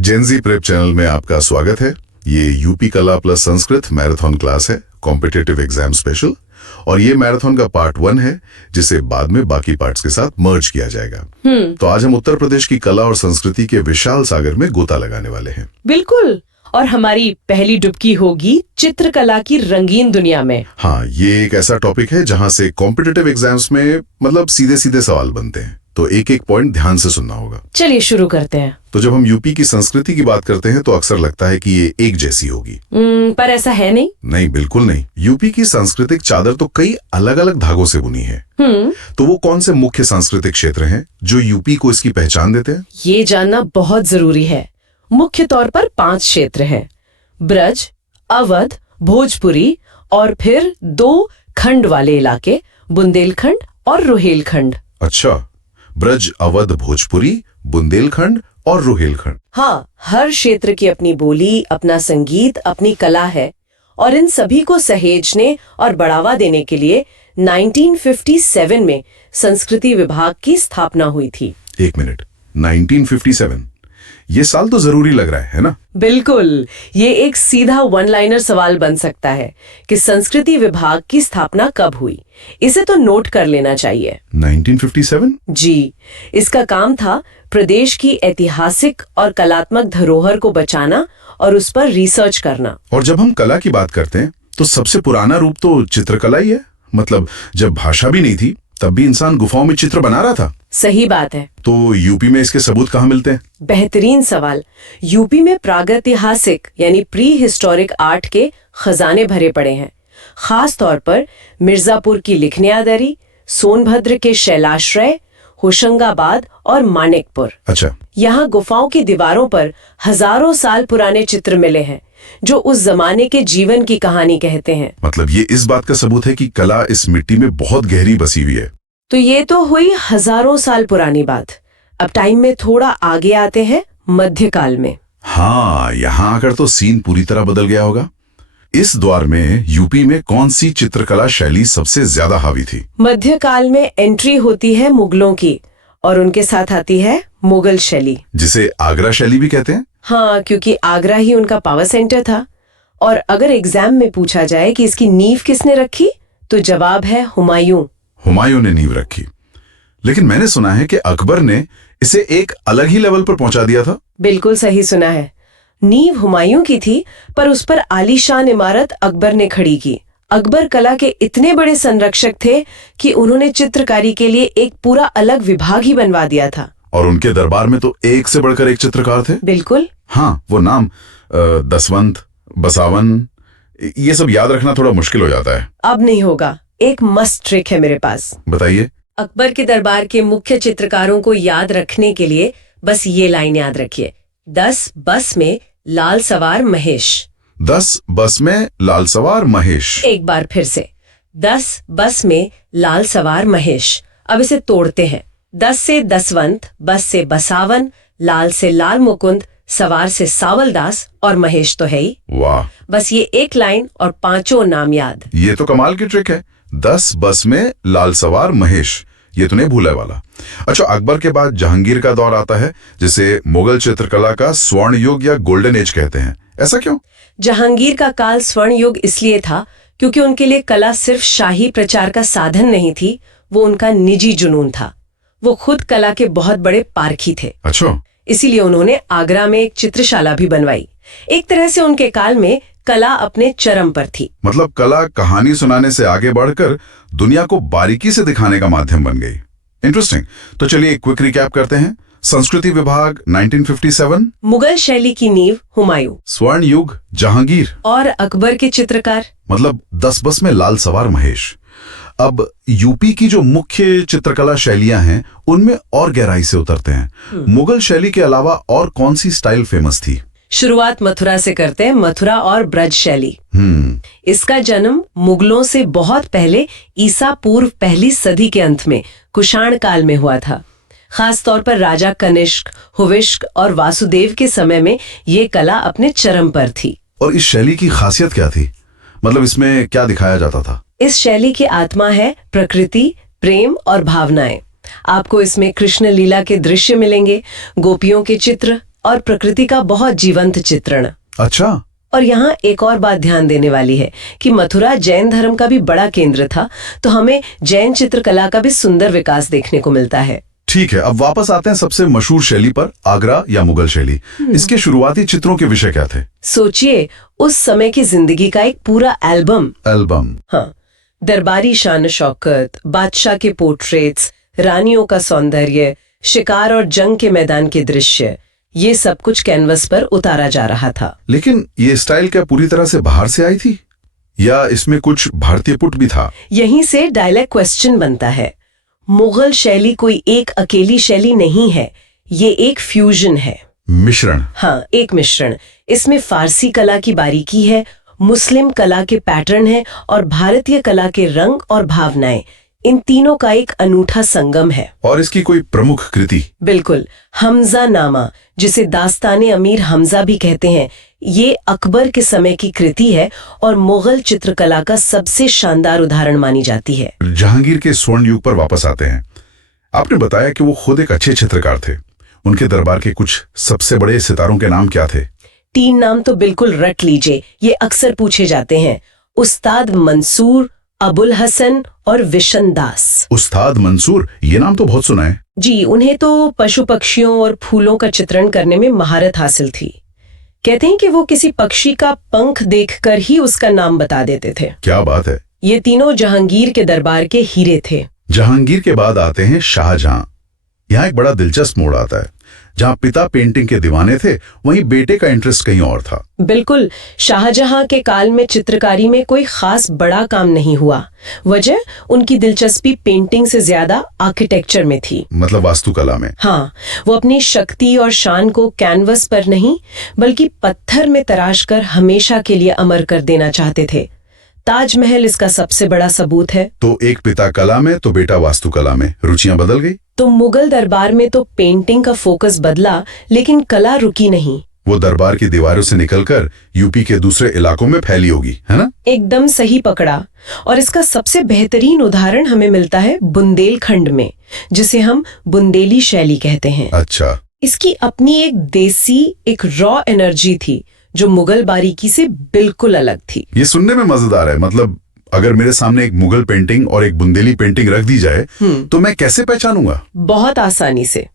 Gen Z prep channel में आपका स्वागत है। ये यूपी कला प्लस संस्कृत मैराथन क्लास है, कॉम्पिटिटिव एग्जाम स्पेशल। और ये मैराथन का पार्ट 1 है, जिसे बाद में बाकी पार्ट्स के साथ मर्ज किया जाएगा। तो आज हम उत्तर प्रदेश की कला और संस्कृति के विशाल सागर में गोता लगाने वाले हैं। बिल्कुल। और हमारी पहली डुबकी होगी चित्रकला की रंगीन दुनिया में। हाँ, ये एक ऐसा टॉपिक है जहाँ से कॉम्पिटिटिव एग्जाम्स में मतलब सीधे सीधे सवाल बनते हैं, तो एक एक पॉइंट ध्यान से सुनना होगा। चलिए शुरू करते हैं। तो जब हम यूपी की संस्कृति की बात करते हैं तो अक्सर लगता है कि ये एक जैसी होगी। पर ऐसा है नहीं। नहीं, बिल्कुल नहीं। यूपी की सांस्कृतिक चादर तो कई अलग अलग धागों से बुनी है। तो वो कौन से मुख्य सांस्कृतिक क्षेत्र हैं जो यूपी को इसकी पहचान देते हैं? ये जानना बहुत जरूरी है। मुख्य तौर पर 5 क्षेत्र हैं: ब्रज, अवध, भोजपुरी और फिर 2 खंड वाले इलाके, बुंदेलखंड और रुहेलखंड। अच्छा, ब्रज, अवध, भोजपुरी, बुंदेलखंड और रुहेलखंड। हाँ, हर क्षेत्र की अपनी बोली, अपना संगीत, अपनी कला है। और इन सभी को सहेजने और बढ़ावा देने के लिए 1957 में संस्कृति विभाग की स्थापना हुई थी। एक मिनट, 1957? ये साल तो जरूरी लग रहा है ना? बिल्कुल। ये एक सीधा वन लाइनर सवाल बन सकता है कि संस्कृति विभाग की स्थापना कब हुई। इसे तो नोट कर लेना चाहिए। 1957? जी, इसका काम था प्रदेश की ऐतिहासिक और कलात्मक धरोहर को बचाना और उस पर रिसर्च करना। और जब हम कला की बात करते हैं तो सबसे पुराना रूप तो चित्रकला ही है। मतलब जब भाषा भी नहीं थी तब भी इंसान गुफाओं में चित्र बना रहा था। सही बात है। तो यूपी में इसके सबूत कहाँ मिलते हैं? बेहतरीन सवाल। यूपी में प्रागैतिहासिक यानी प्री हिस्टोरिक आर्ट के खजाने भरे पड़े हैं। खास तौर पर मिर्जापुर की लिखनियादरी, सोनभद्र के शैलाश्रय, होशंगाबाद और मानिकपुर। अच्छा। यहाँ गुफाओं की दीवारों पर हजारों साल पुराने चित्र मिले हैं जो उस जमाने के जीवन की कहानी कहते हैं। मतलब ये इस बात का सबूत है कि कला इस मिट्टी में बहुत गहरी बसी हुई है। तो ये तो हुई हजारों साल पुरानी बात। अब टाइम में थोड़ा आगे आते हैं, मध्यकाल में। हाँ, यहाँ आकर तो सीन पूरी तरह बदल गया होगा। इस दौर में यूपी में कौन सी चित्रकला शैली सबसे ज्यादा हावी थी? मध्यकाल में एंट्री होती है मुगलों की और उनके साथ आती है मुगल शैली, जिसे आगरा शैली भी कहते हैं। हाँ, क्योंकि आगरा ही उनका पावर सेंटर था। और अगर एग्जाम में पूछा जाए कि इसकी नींव किसने रखी, तो जवाब है हुमायूं। हुमायूं ने नींव रखी। लेकिन मैंने सुना है कि अकबर ने इसे एक अलग ही लेवल पर पहुंचा दिया था। बिल्कुल सही सुना है। नींव हुमायूं की थी, पर उस पर आलीशान इमारत अकबर ने खड़ी की। अकबर कला के इतने बड़े संरक्षक थे कि उन्होंने चित्रकारी के लिए एक पूरा अलग विभाग ही बनवा दिया था। और उनके दरबार में तो एक से बढ़कर एक चित्रकार थे। बिल्कुल। हाँ, वो नाम दसवंत, बसावन, ये सब याद रखना थोड़ा मुश्किल हो जाता है। अब नहीं होगा, एक मस्त ट्रिक है मेरे पास। बताइए। अकबर के दरबार के मुख्य चित्रकारों को याद रखने के लिए बस ये लाइन याद रखिए: 10 बस में लाल सवार महेश। 10 बस में लाल सवार महेश। एक बार फिर से, 10 बस में लाल सवार महेश। अब इसे तोड़ते हैं। 10 से दसवंत, बस से बसावन, लाल से लाल मुकुंद, सवार से सावलदास और महेश तो है ही। वाह। बस ये एक लाइन और 5 नाम याद। ये तो कमाल की ट्रिक है। 10 बस में लाल सवार महेश, ये तो नहीं भूलने वाला। अच्छा, अकबर के बाद जहांगीर का दौर आता है, जिसे मुगल चित्रकला का स्वर्ण युग या गोल्डन एज कहते हैं। ऐसा क्यों? जहांगीर का काल स्वर्ण युग इसलिए था क्योंकि उनके लिए कला सिर्फ शाही प्रचार का साधन नहीं थी, वो उनका निजी जुनून था। वो खुद कला के बहुत बड़े पारखी थे। अच्छा। इसीलिए उन्होंने आगरा में एक चित्रशाला भी बनवाई। एक तरह से उनके काल में कला अपने चरम पर थी। मतलब कला कहानी सुनाने से आगे बढ़कर दुनिया को बारीकी से दिखाने का माध्यम बन गई। इंटरेस्टिंग। तो चलिए एक क्विक रिकैप करते हैं। संस्कृति विभाग 1957, मुगल शैली की नींव हुमायूं, स्वर्ण युग जहांगीर और अकबर के चित्रकार। मतलब 10 बस में लाल सवार महेश। अब यूपी की जो मुख्य चित्रकला शैलियां हैं उनमें और गहराई से उतरते हैं। मुगल शैली के अलावा और कौन सी स्टाइल फेमस थी? शुरुआत मथुरा से करते हैं, मथुरा और ब्रज शैली। इसका जन्म मुगलों से बहुत पहले ईसा पूर्व पहली सदी के अंत में कुषाण काल में हुआ था। खास तौर पर राजा कनिष्क, हुविष्क और वासुदेव के समय में ये कला अपने चरम पर थी। और इस शैली की खासियत क्या थी? मतलब इसमें क्या दिखाया जाता था? इस शैली की आत्मा है प्रकृति, प्रेम और भावनाएं। आपको इसमें कृष्ण लीला के दृश्य मिलेंगे, गोपियों के चित्र, और प्रकृति का बहुत जीवंत चित्रण। अच्छा, और यहाँ एक और बात ध्यान देने वाली है कि मथुरा जैन धर्म का भी बड़ा केंद्र था, तो हमें जैन चित्रकला का भी सुंदर विकास देखने को मिलता है। ठीक है, अब वापस आते हैं सबसे मशहूर शैली पर, आगरा या मुगल शैली। इसके शुरुआती चित्रों के विषय क्या थे? सोचिए, उस समय की जिंदगी का एक पूरा एल्बम। हाँ, दरबारी शान शौकत, बादशाह के पोर्ट्रेट्स, रानियों का सौंदर्य, शिकार और जंग के मैदान के दृश्य, ये सब कुछ कैनवस पर उतारा जा रहा था। लेकिन ये स्टाइल क्या पूरी तरह से बाहर से आई थी या इसमें कुछ भारतीय पुट भी था? यहीं से डायलेक्ट क्वेश्चन बनता है। मुगल शैली कोई एक अकेली शैली नहीं है, ये एक फ्यूजन है, मिश्रण। हाँ, एक मिश्रण। इसमें फारसी कला की बारीकी है, मुस्लिम कला के पैटर्न है और भारतीय कला के रंग और भावनाएं, इन तीनों का एक अनूठा संगम है। और इसकी कोई प्रमुख कृति? बिल्कुल, हमजा नामा, जिसे दास्ताने अमीर हमजा भी कहते हैं, ये अकबर के समय की कृति है और मुगल चित्रकला का सबसे शानदार उदाहरण मानी जाती है। जहांगीर के स्वर्ण युग पर वापस आते हैं। आपने बताया कि वो खुद एक अच्छे चित्रकार थे। उनके दरबार के कुछ सबसे बड़े सितारों के नाम क्या थे? 3 नाम तो बिल्कुल रट लीजिए, ये अक्सर पूछे जाते हैं। उस्ताद मंसूर, अबुल हसन और विशन दास। उस्ताद मंसूर, ये नाम तो बहुत सुना है। जी, उन्हें तो पशु पक्षियों और फूलों का चित्रण करने में महारत हासिल थी। कहते हैं कि वो किसी पक्षी का पंख देखकर ही उसका नाम बता देते थे। क्या बात है। ये तीनों जहांगीर के दरबार के हीरे थे। जहांगीर के बाद आते हैं शाहजहां। यहाँ एक बड़ा दिलचस्प मोड़ आता है। जहाँ पिता पेंटिंग के दीवाने थे, वहीं बेटे का इंटरेस्ट कहीं और था। बिल्कुल, शाहजहां के काल में चित्रकारी में कोई खास बड़ा काम नहीं हुआ। वजह, उनकी दिलचस्पी पेंटिंग से ज्यादा आर्किटेक्चर में थी, मतलब वास्तुकला में। हाँ, वो अपनी शक्ति और शान को कैनवस पर नहीं बल्कि पत्थर में तराश कर हमेशा के लिए अमर कर देना चाहते थे। ताजमहल इसका सबसे बड़ा सबूत है। तो एक पिता कला में तो बेटा वास्तुकला में, रुचियां बदल गई। तो मुगल दरबार में तो पेंटिंग का फोकस बदला, लेकिन कला रुकी नहीं। वो दरबार की दीवारों से निकलकर यूपी के दूसरे इलाकों में फैली होगी, है ना? एकदम सही पकड़ा। और इसका सबसे बेहतरीन उदाहरण हमें मिलता है बुंदेलखंड में, जिसे हम बुंदेली शैली कहते हैं। अच्छा। इसकी अपनी एक देसी, एक रॉ एनर्जी थी जो मुगल बारीकी से बिल्कुल अलग थी। ये सुनने में मजेदार है। मतलब अगर मेरे सामने एक मुगल पेंटिंग और एक बुंदेली पेंटिंग रख दी जाए तो मैं कैसे पहचानूंगा? बहुत आसानी से।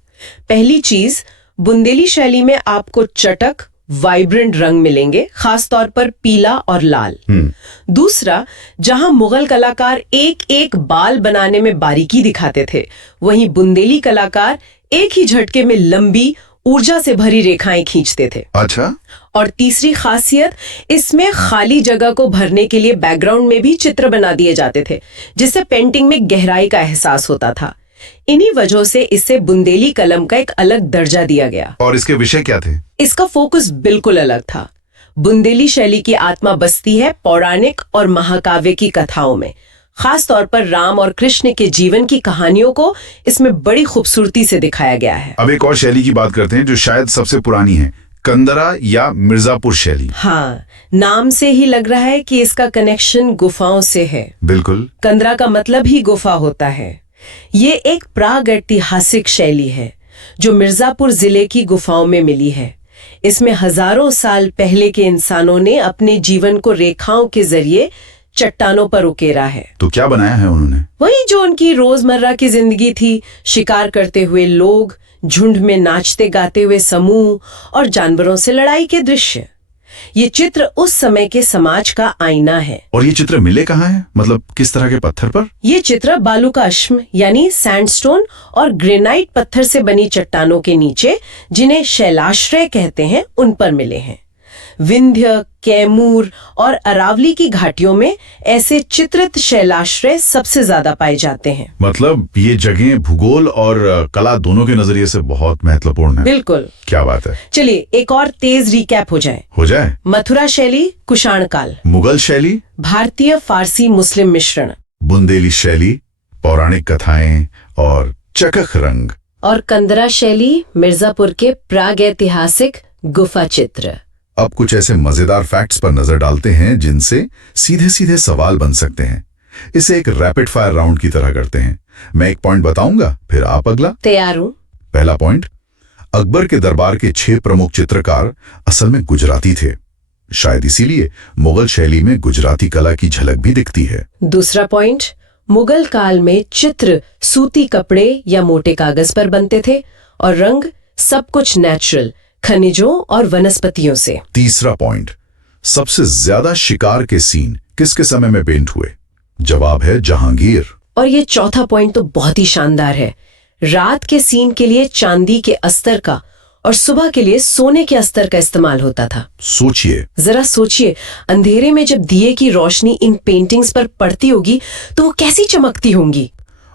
पहली चीज, बुंदेली शैली में आपको चटक, वाइब्रेंट रंग मिलेंगे, खास तौर पर पीला और लाल। दूसरा, जहां मुगल कलाकार एक एक बाल बनाने में बारीकी दिखाते थे, वहीं बुंदेली कलाकार एक ही झटके में लंबी, ऊर्जा से भरी रेखाएं खींचते थे। अच्छा। और तीसरी खासियत, इसमें खाली जगह को भरने के लिए बैकग्राउंड में भी चित्र बना दिए जाते थे, जिससे पेंटिंग में गहराई का एहसास होता था। इन्हीं वजहों से इसे बुंदेली कलम का एक अलग दर्जा दिया गया। और इसके विषय क्या थे? इसका फोकस बिल्कुल अलग था। बुंदेली शैली की आत्मा बसती है पौराणिक और महाकाव्य की कथाओं में। खास तौर पर राम और कृष्ण के जीवन की कहानियों को इसमें बड़ी खूबसूरती से दिखाया गया है। अब एक और शैली की बात करते हैं जो शायद सबसे पुरानी है, कंदरा या मिर्जापुर शैली। हाँ, नाम से ही लग रहा है कि इसका कनेक्शन गुफाओं से है। बिल्कुल। कंदरा का मतलब ही गुफा होता है। ये एक प्रागैतिहासिक शैली है जो मिर्जापुर जिले की गुफाओं में मिली है। इसमें हजारों साल पहले के इंसानों ने अपने जीवन को रेखाओं के जरिए चट्टानों पर उकेरा है। तो क्या बनाया है उन्होंने? वही जो उनकी रोजमर्रा की जिंदगी थी, शिकार करते हुए लोग, झुंड में नाचते गाते हुए समूह और जानवरों से लड़ाई के दृश्य। ये चित्र उस समय के समाज का आईना है। और ये चित्र मिले कहाँ हैं? मतलब किस तरह के पत्थर पर? ये चित्र बालूकाश्म यानी सैंडस्टोन और ग्रेनाइट पत्थर से बनी चट्टानों के नीचे, जिन्हें शैलाश्रय कहते हैं, उन पर मिले हैं। विंध्य, कैमूर और अरावली की घाटियों में ऐसे चित्रित शैलाश्रय सबसे ज्यादा पाए जाते हैं। मतलब ये जगह भूगोल और कला दोनों के नजरिए से बहुत महत्वपूर्ण है। बिल्कुल। क्या बात है। चलिए एक और तेज रिकैप हो जाए। मथुरा शैली कुषाण काल, मुगल शैली भारतीय फारसी मुस्लिम मिश्रण, बुंदेली शैली पौराणिक कथाएं और चकख रंग, और कंदरा शैली मिर्जापुर के प्रागैतिहासिक गुफा चित्र। अब कुछ ऐसे मजेदार फैक्ट्स पर नजर डालते हैं जिनसे सीधे सीधे सवाल बन सकते हैं। इसे एक रैपिड फायर राउंड की तरह करते हैं। मैं एक पॉइंट बताऊंगा, फिर आप अगला। तैयार हूं। पहला पॉइंट, अकबर के दरबार के 6 प्रमुख चित्रकार असल में गुजराती थे। शायद इसीलिए मुगल शैली में गुजराती कला की झलक भी दिखती है। दूसरा पॉइंट, मुगल काल में चित्र सूती कपड़े या मोटे कागज पर बनते थे और रंग सब कुछ नेचुरल, खनिजों और वनस्पतियों से। तीसरा पॉइंट, सबसे ज्यादा शिकार के सीन किसके समय में पेंट हुए? जवाब है जहांगीर। और ये चौथा पॉइंट तो बहुत ही शानदार है। रात के सीन के लिए चांदी के अस्तर का और सुबह के लिए सोने के अस्तर का इस्तेमाल होता था। सोचिए, जरा सोचिए, अंधेरे में जब दिए की रोशनी इन पेंटिंग्स पर पड़ती होगी तो वो कैसी चमकती होंगी।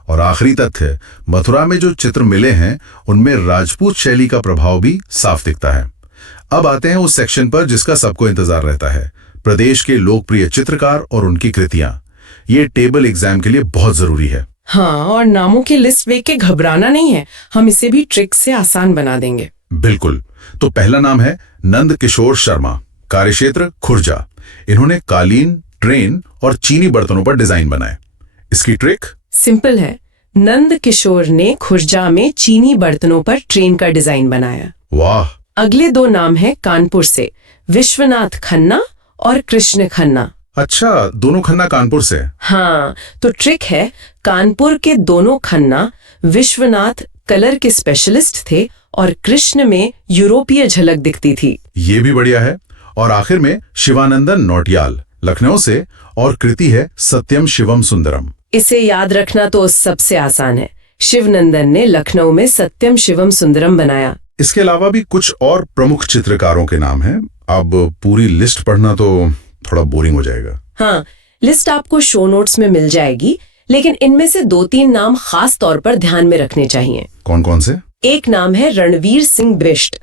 और आखिरी तथ्य, मथुरा में जो चित्र मिले हैं उनमें राजपूत शैली का प्रभाव भी साफ दिखता है। अब आते हैं उस सेक्शन पर जिसका सबको इंतजार रहता है, प्रदेश के लोकप्रिय चित्रकार और उनकी कृतियां। ये टेबल एग्जाम के लिए बहुत जरूरी है। हाँ, और नामों की लिस्ट देख के घबराना नहीं है, हम इसे भी ट्रिक से आसान बना देंगे। बिल्कुल। तो पहला नाम है नंद किशोर शर्मा, कार्यक्षेत्र खुर्जा। इन्होंने कालीन, ट्रेन और चीनी बर्तनों पर डिजाइन बनाए। इसकी ट्रिक सिंपल है, नंद किशोर ने खुर्जा में चीनी बर्तनों पर ट्रेन का डिजाइन बनाया। वाह। अगले 2 नाम है कानपुर से, विश्वनाथ खन्ना और कृष्ण खन्ना। अच्छा, दोनों खन्ना कानपुर से। हाँ, तो ट्रिक है, कानपुर के दोनों खन्ना विश्वनाथ कलर के स्पेशलिस्ट थे और कृष्ण में यूरोपीय झलक दिखती थी। ये भी बढ़िया है। और आखिर में शिवानंदन नौटियाल, लखनऊ से, और कृति है सत्यम शिवम सुंदरम। इसे याद रखना तो सबसे आसान है। शिवनंदन ने लखनऊ में सत्यम शिवम सुंदरम बनाया। इसके अलावा भी कुछ और प्रमुख चित्रकारों के नाम हैं। अब पूरी लिस्ट पढ़ना तो थोड़ा बोरिंग हो जाएगा। हाँ, लिस्ट आपको शो नोट्स में मिल जाएगी, लेकिन इनमें से 2-3 नाम खास तौर पर ध्यान में रखने चाहिए। कौन कौन से? एक नाम है रणवीर सिंह बिष्ट।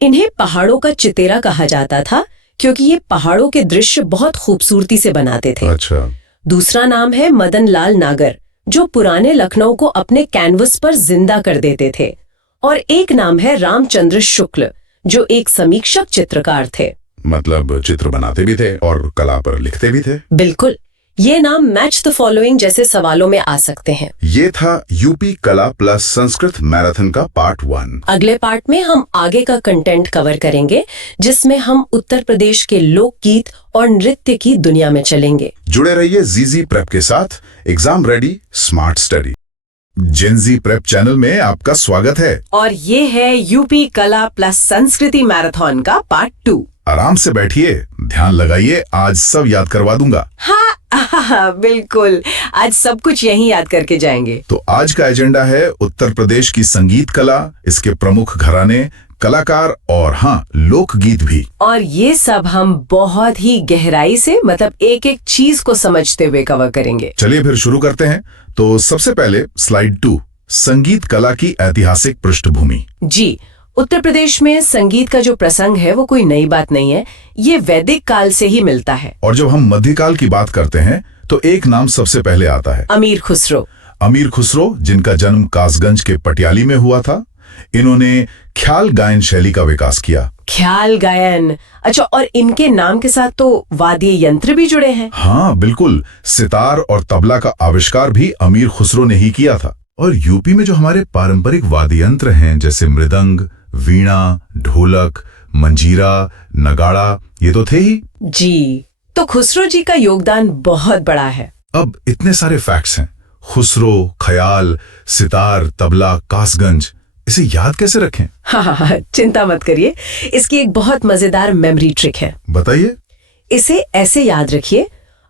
इन्हें पहाड़ों का चितेरा कहा जाता था क्योंकि ये पहाड़ों के दृश्य बहुत खूबसूरती से बनाते थे। अच्छा। दूसरा नाम है मदन लाल नागर, जो पुराने लखनऊ को अपने कैनवस पर जिंदा कर देते थे। और एक नाम है रामचंद्र शुक्ल, जो एक समीक्षक चित्रकार थे। मतलब चित्र बनाते भी थे और कला पर लिखते भी थे। बिल्कुल। ये नाम मैच द फॉलोइंग जैसे सवालों में आ सकते हैं। ये था यूपी कला प्लस संस्कृत मैराथन का पार्ट 1। अगले पार्ट में हम आगे का कंटेंट कवर करेंगे, जिसमें हम उत्तर प्रदेश के लोकगीत और नृत्य की दुनिया में चलेंगे। जुड़े रहिए जीजी प्रेप के साथ। Exam ready, smart study. Gen Z prep channel में आपका स्वागत है। और ये है यूपी कला प्लस संस्कृति मैराथन का पार्ट 2। आराम से बैठिए, ध्यान लगाइए, आज सब याद करवा दूंगा। हाँ, बिल्कुल, आज सब कुछ यहीं याद करके जाएंगे। तो आज का एजेंडा है उत्तर प्रदेश की संगीत कला, इसके प्रमुख घराने, कलाकार और हाँ, लोकगीत भी। और ये सब हम बहुत ही गहराई से, मतलब एक एक चीज को समझते हुए कवर करेंगे। चलिए फिर शुरू करते हैं। तो सबसे पहले स्लाइड 2, संगीत कला की ऐतिहासिक पृष्ठभूमि। जी, उत्तर प्रदेश में संगीत का जो प्रसंग है वो कोई नई बात नहीं है, ये वैदिक काल से ही मिलता है। और जब हम मध्यकाल की बात करते हैं तो एक नाम सबसे पहले आता है, अमीर खुसरो। अमीर खुसरो, जिनका जन्म कासगंज के पटियाली में हुआ था। इन्होंने ख्याल गायन शैली का विकास किया। ख्याल गायन, अच्छा, और इनके नाम के साथ तो वाद्य यंत्र भी जुड़े हैं। हाँ बिल्कुल, सितार और तबला का आविष्कार भी अमीर खुसरो ने ही किया था। और यूपी में जो हमारे पारंपरिक वाद्य यंत्र हैं, जैसे मृदंग, वीणा, ढोलक, मंजीरा, नगाड़ा, ये तो थे ही। जी, तो खुसरो जी का योगदान बहुत बड़ा है। अब इतने सारे फैक्ट्स हैं, खुसरो, ख्याल, सितार, तबला, कासगंज, इसे याद कैसे रखें? हाँ, चिंता मत करिए, इसकी एक बहुत मजेदार मेमोरी ट्रिक है। बताइए। इसे ऐसे याद रखिए,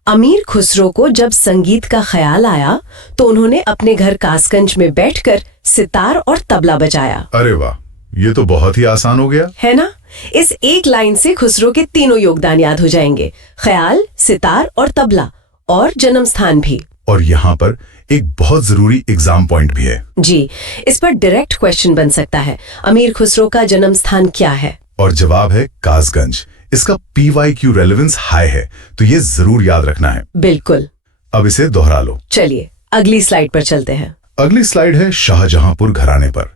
अमीर खुसरो को जब संगीत का ख्याल आया तो उन्होंने अपने घर कासगंज में बैठकर सितार और तबला बजाया। अरे वाह, ये तो बहुत ही आसान हो गया, है ना? इस एक लाइन से खुसरो के तीनों योगदान याद हो जाएंगे, ख्याल, सितार और तबला, और जन्म स्थान भी। और यहाँ पर एक बहुत जरूरी एग्जाम पॉइंट भी है। जी, इस पर डायरेक्ट क्वेश्चन बन सकता है, अमीर खुसरो का जन्म स्थान क्या है? और जवाब है कासगंज। इसका PYQ रेलेवेंस हाई है, तो ये जरूर याद रखना है। बिल्कुल। अब इसे दोहरा लो। चलिए अगली स्लाइड पर चलते हैं। अगली स्लाइड है शाहजहांपुर घराने पर,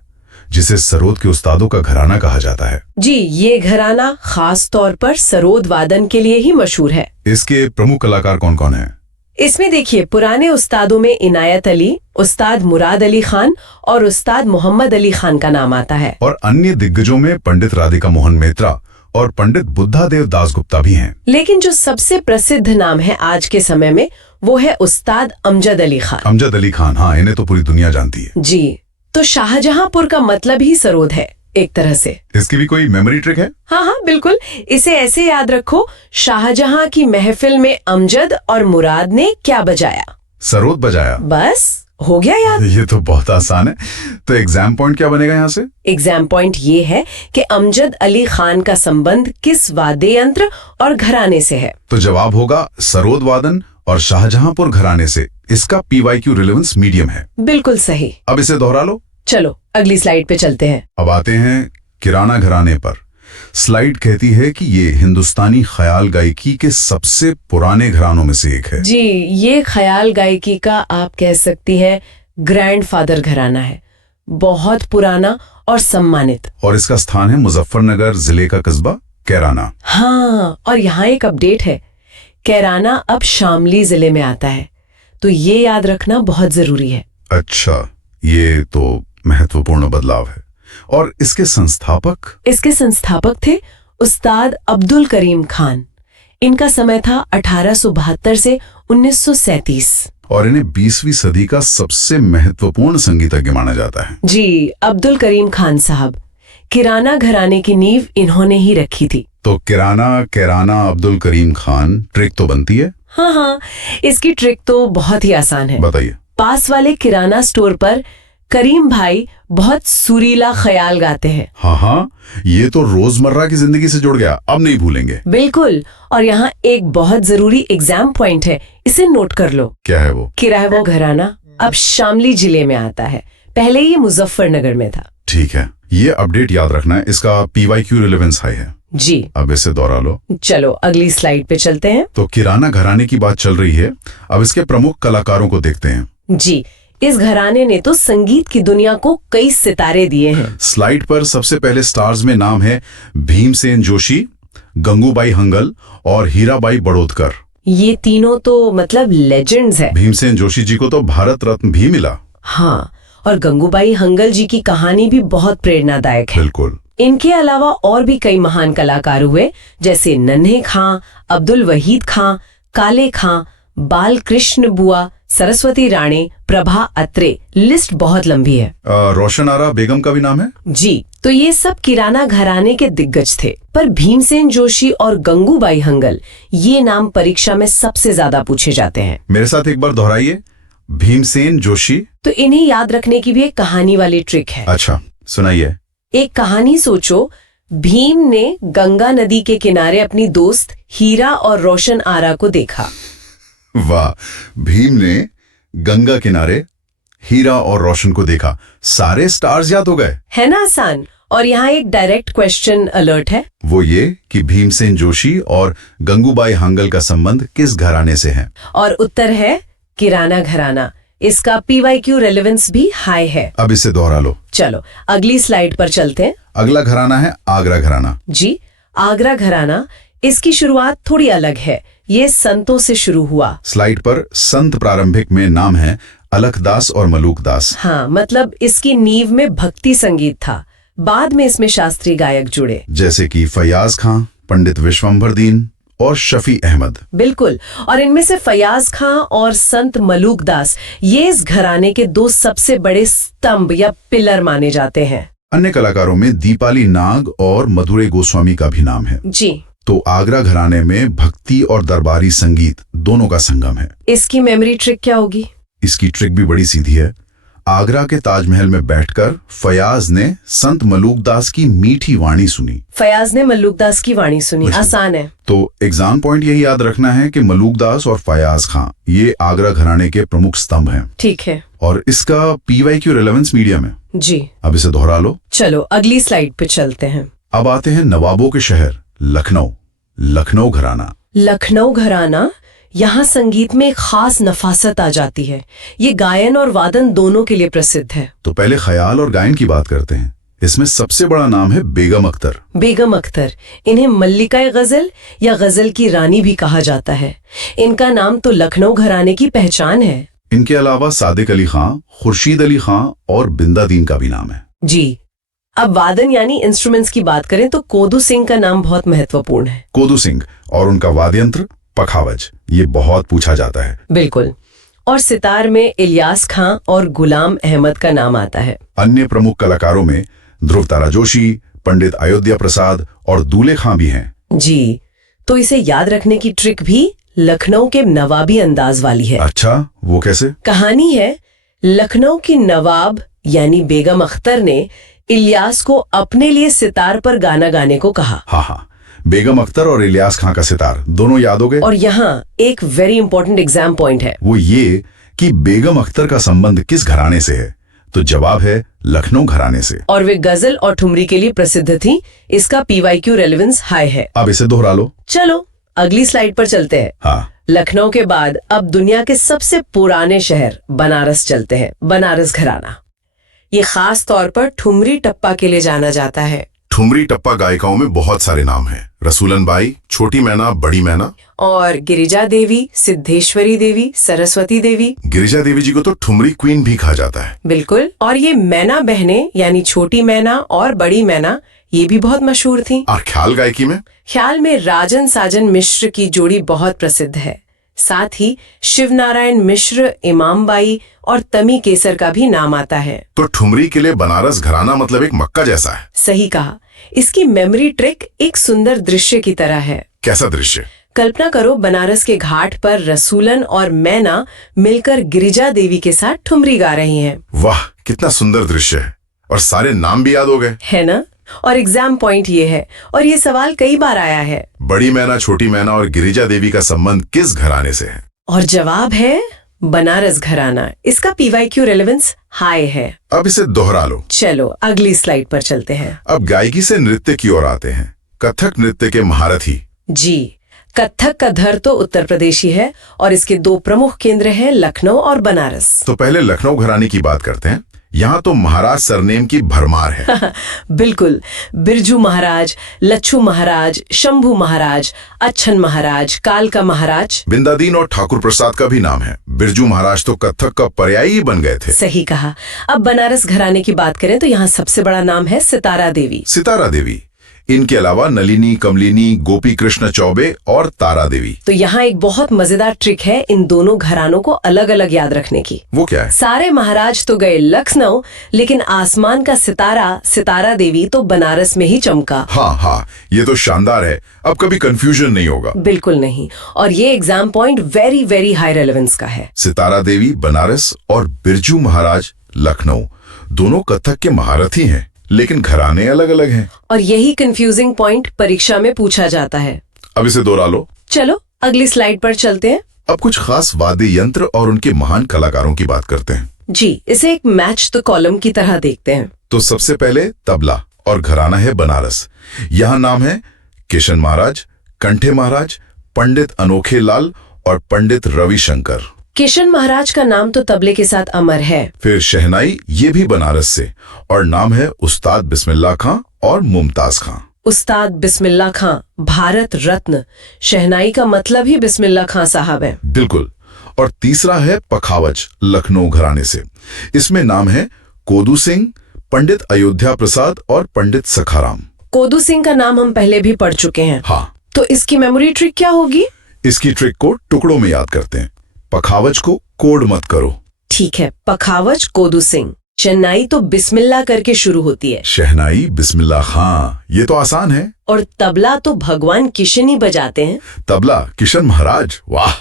जिसे सरोद के उस्तादों का घराना कहा जाता है। जी, ये घराना खास तौर पर सरोद वादन के लिए ही मशहूर है। इसके प्रमुख कलाकार कौन कौन हैं? इसमें देखिए पुराने उस्तादों में इनायत अली, उस्ताद मुराद अली खान और उस्ताद मोहम्मद अली खान का नाम आता है। और अन्य दिग्गजों में पंडित राधिका मोहन मेत्रा और पंडित बुद्धादेव दासगुप्ता भी हैं। लेकिन जो सबसे प्रसिद्ध नाम है आज के समय में वो है उस्ताद अमजद अली खान। अमजद अली खान, हाँ, इन्हें तो पूरी दुनिया जानती है। जी, तो शाहजहांपुर का मतलब ही सरोद है एक तरह से। इसकी भी कोई मेमोरी ट्रिक है? हाँ हाँ बिल्कुल, इसे ऐसे याद रखो, शाहजहां की महफिल में अमजद और मुराद ने क्या बजाया? सरोद बजाया। बस हो गया याद। ये तो बहुत आसान है। तो एग्जाम पॉइंट क्या बनेगा यहाँ से? एग्जाम पॉइंट ये है कि अमजद अली खान का संबंध किस वाद्य यंत्र और घराने से है? तो जवाब होगा सरोद वादन और शाहजहांपुर घराने से। इसका PYQ रिलेवेंस मीडियम है। बिल्कुल सही। अब इसे दोहरा लो। चलो अगली स्लाइड पे चलते हैं। अब आते हैं किराना घराने पर। स्लाइड कहती है कि ये हिंदुस्तानी ख्याल गायकी के सबसे पुराने घरानों में से एक है। जी, ये ख्याल गायकी का आप कह सकती हैं ग्रैंडफादर घराना है, बहुत पुराना और सम्मानित। और इसका स्थान है मुजफ्फरनगर जिले का कस्बा कैराना। हाँ, और यहाँ एक अपडेट है, कैराना अब शामली जिले में आता है, तो ये याद रखना बहुत जरूरी है। अच्छा, ये तो महत्वपूर्ण बदलाव है। और इसके संस्थापक? इसके संस्थापक थे उस्ताद अब्दुल करीम खान। इनका समय था 1872 से 1937। और इन्हें 20वीं सदी का सबसे महत्वपूर्ण संगीतज्ञ माना जाता है। जी, अब्दुल करीम खान साहब। किराना घराने की नींव इन्होंने ही रखी थी। तो किराना कैराना अब्दुल करीम खान, ट्रिक तो बनती है? हाँ हाँ, इसकी ट्रिक तो बहुत ही आसान है। बताइए। पास वाले किराना स्टोर पर करीम भाई बहुत सुरीला ख्याल गाते हैं। हाँ, ये तो रोजमर्रा की जिंदगी से जुड़ गया, अब नहीं भूलेंगे। बिल्कुल। और यहाँ एक बहुत जरूरी एग्जाम पॉइंट है, इसे नोट कर लो। क्या है वो? किराना घराना अब शामली जिले में आता है, पहले ये मुजफ्फरनगर में था। ठीक है, ये अपडेट याद रखना है, इसका PYQ रिलेवेंस हाई है। जी, अब इसे दोहरा लो। चलो अगली स्लाइड पे चलते हैं। तो किराना घराने की बात चल रही है, अब इसके प्रमुख कलाकारों को देखते हैं। जी, इस घराने ने तो संगीत की दुनिया को कई सितारे दिए हैं। स्लाइड पर सबसे पहले स्टार्स में नाम है भीमसेन जोशी, गंगूबाई हंगल और हीराबाई बड़ौदकर। ये तीनों तो मतलब लेजेंड्स है। भीमसेन जोशी जी को तो भारत रत्न भी मिला। हाँ, और गंगूबाई हंगल जी की कहानी भी बहुत प्रेरणादायक है। बिल्कुल। इनके अलावा और भी कई महान कलाकार हुए, जैसे नन्हे खां, अब्दुल वहीद खां, काले खां, बाल कृष्ण बुआ, सरस्वती राणे, प्रभा अत्रे। लिस्ट बहुत लंबी है। रोशन आरा बेगम का भी नाम है। जी, तो ये सब किराना घराने के दिग्गज थे। पर भीमसेन जोशी और गंगूबाई हंगल, ये नाम परीक्षा में सबसे ज्यादा पूछे जाते हैं। मेरे साथ एक बार दोहराइए। भीमसेन जोशी। तो इन्हें याद रखने की भी एक कहानी वाली ट्रिक है। अच्छा, सुनाइए। एक कहानी सोचो, भीम ने गंगा नदी के किनारे अपनी दोस्त हीरा और रोशन आरा को देखा। वाह, भीम ने गंगा किनारे हीरा और रोशन को देखा, सारे स्टार्स याद हो गए। है ना आसान। और यहाँ एक डायरेक्ट क्वेश्चन अलर्ट है, वो ये कि भीमसेन जोशी और गंगूबाई हंगल का संबंध किस घराने से है? और उत्तर है किराना घराना। इसका PYQ रेलेवेंस भी हाई है। अब इसे दोहरा लो। चलो अगली स्लाइड पर चलते हैं। अगला घराना है आगरा घराना। जी, आगरा घराना, इसकी शुरुआत थोड़ी अलग है। ये संतों से शुरू हुआ। स्लाइड पर संत प्रारंभिक में नाम है अलखदास और मलूकदास। हाँ, मतलब इसकी नींव में भक्ति संगीत था, बाद में इसमें शास्त्रीय गायक जुड़े, जैसे कि फयाज खां, पंडित विश्वंभरदीन और शफी अहमद। बिल्कुल। और इनमें से फयाज खां और संत मलूकदास, ये इस घराने के दो सबसे बड़े स्तंभ या पिलर माने जाते हैं। अन्य कलाकारों में दीपाली नाग और मधुरे गोस्वामी का भी नाम है। जी, तो आगरा घराने में भक्ति और दरबारी संगीत दोनों का संगम है। इसकी मेमोरी ट्रिक क्या होगी? इसकी ट्रिक भी बड़ी सीधी है। आगरा के ताजमहल में बैठकर फयाज ने संत मलूकदास की मीठी वाणी सुनी। फयाज ने मलूकदास की वाणी सुनी, आसान है। तो एग्जाम पॉइंट यही याद रखना है कि मलूकदास और फयाज खां ये आगरा घराने के प्रमुख स्तंभ हैं। ठीक है। और इसका PYQ रेलेवेंस मीडियम है। जी, अब इसे दोहरा लो। चलो अगली स्लाइड पे चलते हैं। अब आते हैं नवाबों के शहर लखनऊ। लखनऊ घराना। लखनऊ घराना, यहाँ संगीत में एक खास नफासत आ जाती है। ये गायन और वादन दोनों के लिए प्रसिद्ध है। तो पहले ख्याल और गायन की बात करते हैं। इसमें सबसे बड़ा नाम है बेगम अख्तर। बेगम अख्तर, इन्हें मल्लिका गजल या गजल की रानी भी कहा जाता है। इनका नाम तो लखनऊ घराने की पहचान है। इनके अलावा सादिक अली खां, खुर्शीद अली खां और बिंदादीन का भी नाम है। जी, अब वादन यानी इंस्ट्रूमेंट्स की बात करें तो कोदू सिंह का नाम बहुत महत्वपूर्ण है। कोदू सिंह और उनका वाद्य यंत्र पखावज, ये बहुत पूछा जाता है। बिल्कुल। और सितार में इलियास खां और गुलाम अहमद का नाम आता है। अन्य प्रमुख कलाकारों में ध्रुव तारा जोशी, पंडित अयोध्या प्रसाद और दूल्हे खां भी हैं। जी, तो इसे याद रखने की ट्रिक भी लखनऊ के नवाबी अंदाज वाली है। अच्छा, वो कैसे? कहानी है, लखनऊ की नवाब यानी बेगम अख्तर ने इलियास को अपने लिए सितार पर गाना गाने को कहा। हाँ, बेगम अख्तर और इलियास खां का सितार दोनों याद हो गए। और यहाँ एक वेरी इंपॉर्टेंट एग्जाम पॉइंट है, वो ये कि बेगम अख्तर का संबंध किस घराने से है? तो जवाब है लखनऊ घराने से। और वे गजल और ठुमरी के लिए प्रसिद्ध थी। इसका PYQ रेलेवेंस हाई है। अब इसे दोहरा लो। चलो अगली स्लाइड पर चलते हैं। हाँ, लखनऊ के बाद अब दुनिया के सबसे पुराने शहर बनारस चलते हैं। बनारस घराना, ये खास तौर पर ठुमरी टप्पा के लिए जाना जाता है। ठुमरी टप्पा गायिकाओं में बहुत सारे नाम हैं। रसूलन बाई, छोटी मैना, बड़ी मैना। और गिरिजा देवी, सिद्धेश्वरी देवी, सरस्वती देवी। गिरिजा देवी जी को तो ठुमरी क्वीन भी कहा जाता है। बिल्कुल। और ये मैना बहनें यानी छोटी मैना और बड़ी मैना, ये भी बहुत मशहूर थी। और ख्याल गायकी में? ख्याल में राजन साजन मिश्र की जोड़ी बहुत प्रसिद्ध है। साथ ही शिवनारायण मिश्र, इमाम बाई और तमी केसर का भी नाम आता है। तो ठुमरी के लिए बनारस घराना मतलब एक मक्का जैसा है। सही कहा। इसकी मेमोरी ट्रिक एक सुंदर दृश्य की तरह है। कैसा दृश्य? कल्पना करो, बनारस के घाट पर रसूलन और मैना मिलकर गिरिजा देवी के साथ ठुमरी गा रही हैं। वाह, कितना सुंदर दृश्य है। और सारे नाम भी याद हो गए, है ना? और एग्जाम पॉइंट ये है, और ये सवाल कई बार आया है, बड़ी मैना, छोटी मैना और गिरिजा देवी का संबंध किस घराने से है? और जवाब है बनारस घराना। इसका PYQ रेलेवेंस हाई है। अब इसे दोहरा लो। चलो अगली स्लाइड पर चलते हैं। अब गायकी से नृत्य की ओर आते हैं। कथक नृत्य के महारथी। जी, कथक का धर तो उत्तर प्रदेशी है और इसके दो प्रमुख केंद्र हैं, लखनऊ और बनारस। तो पहले लखनऊ घराने की बात करते हैं। यहाँ तो महाराज सरनेम की भरमार है। बिल्कुल। बिरजू महाराज, लच्छू महाराज, शंभू महाराज, अच्छन महाराज, कालका महाराज। बिंदादीन और ठाकुर प्रसाद का भी नाम है। बिरजू महाराज तो कथक का पर्याय ही बन गए थे। सही कहा। अब बनारस घराने की बात करें तो यहाँ सबसे बड़ा नाम है सितारा देवी। सितारा देवी। इनके अलावा नलिनी, कमलिनी, गोपी कृष्ण चौबे और तारा देवी। तो यहाँ एक बहुत मजेदार ट्रिक है इन दोनों घरानों को अलग अलग याद रखने की। वो क्या है? सारे महाराज तो गए लखनऊ, लेकिन आसमान का सितारा, सितारा देवी तो बनारस में ही चमका। हाँ, ये तो शानदार है। अब कभी कंफ्यूजन नहीं होगा। बिल्कुल नहीं। और ये exam point very very high relevance का है। सितारा देवी बनारस और बिरजू महाराज लखनऊ, दोनों कथक के महारथी हैं, लेकिन घराने अलग अलग हैं। और यही कंफ्यूजिंग पॉइंट परीक्षा में पूछा जाता है। अब इसे दोहरा लो। चलो अगली स्लाइड पर चलते हैं। अब कुछ खास वाद्य यंत्र और उनके महान कलाकारों की बात करते हैं। जी, इसे एक मैच द कॉलम की तरह देखते हैं। तो सबसे पहले तबला, और घराना है बनारस। यहाँ नाम है किशन महाराज, कंठे महाराज, पंडित अनोखे लाल और पंडित रविशंकर। किशन महाराज का नाम तो तबले के साथ अमर है। फिर शहनाई, ये भी बनारस से, और नाम है उस्ताद बिस्मिल्लाह खां और मुमताज खां। उस्ताद बिस्मिल्लाह खां, भारत रत्न। शहनाई का मतलब ही बिस्मिल्लाह खां साहब है। बिल्कुल। और तीसरा है पखावज, लखनऊ घराने से। इसमें नाम है कोदू सिंह, पंडित अयोध्या प्रसाद और पंडित सखाराम। कोदू सिंह का नाम हम पहले भी पढ़ चुके हैं। हाँ। तो इसकी मेमोरी ट्रिक क्या होगी? इसकी ट्रिक को टुकड़ों में याद करते हैं। पखावज को कोड मत करो। ठीक है, पखावज कोदू सिंह। शहनाई तो बिस्मिल्लाह करके शुरू होती है। शहनाई बिस्मिल्लाह खां, ये तो आसान है। और तबला तो भगवान किशन ही बजाते हैं। तबला किशन महाराज, वाह,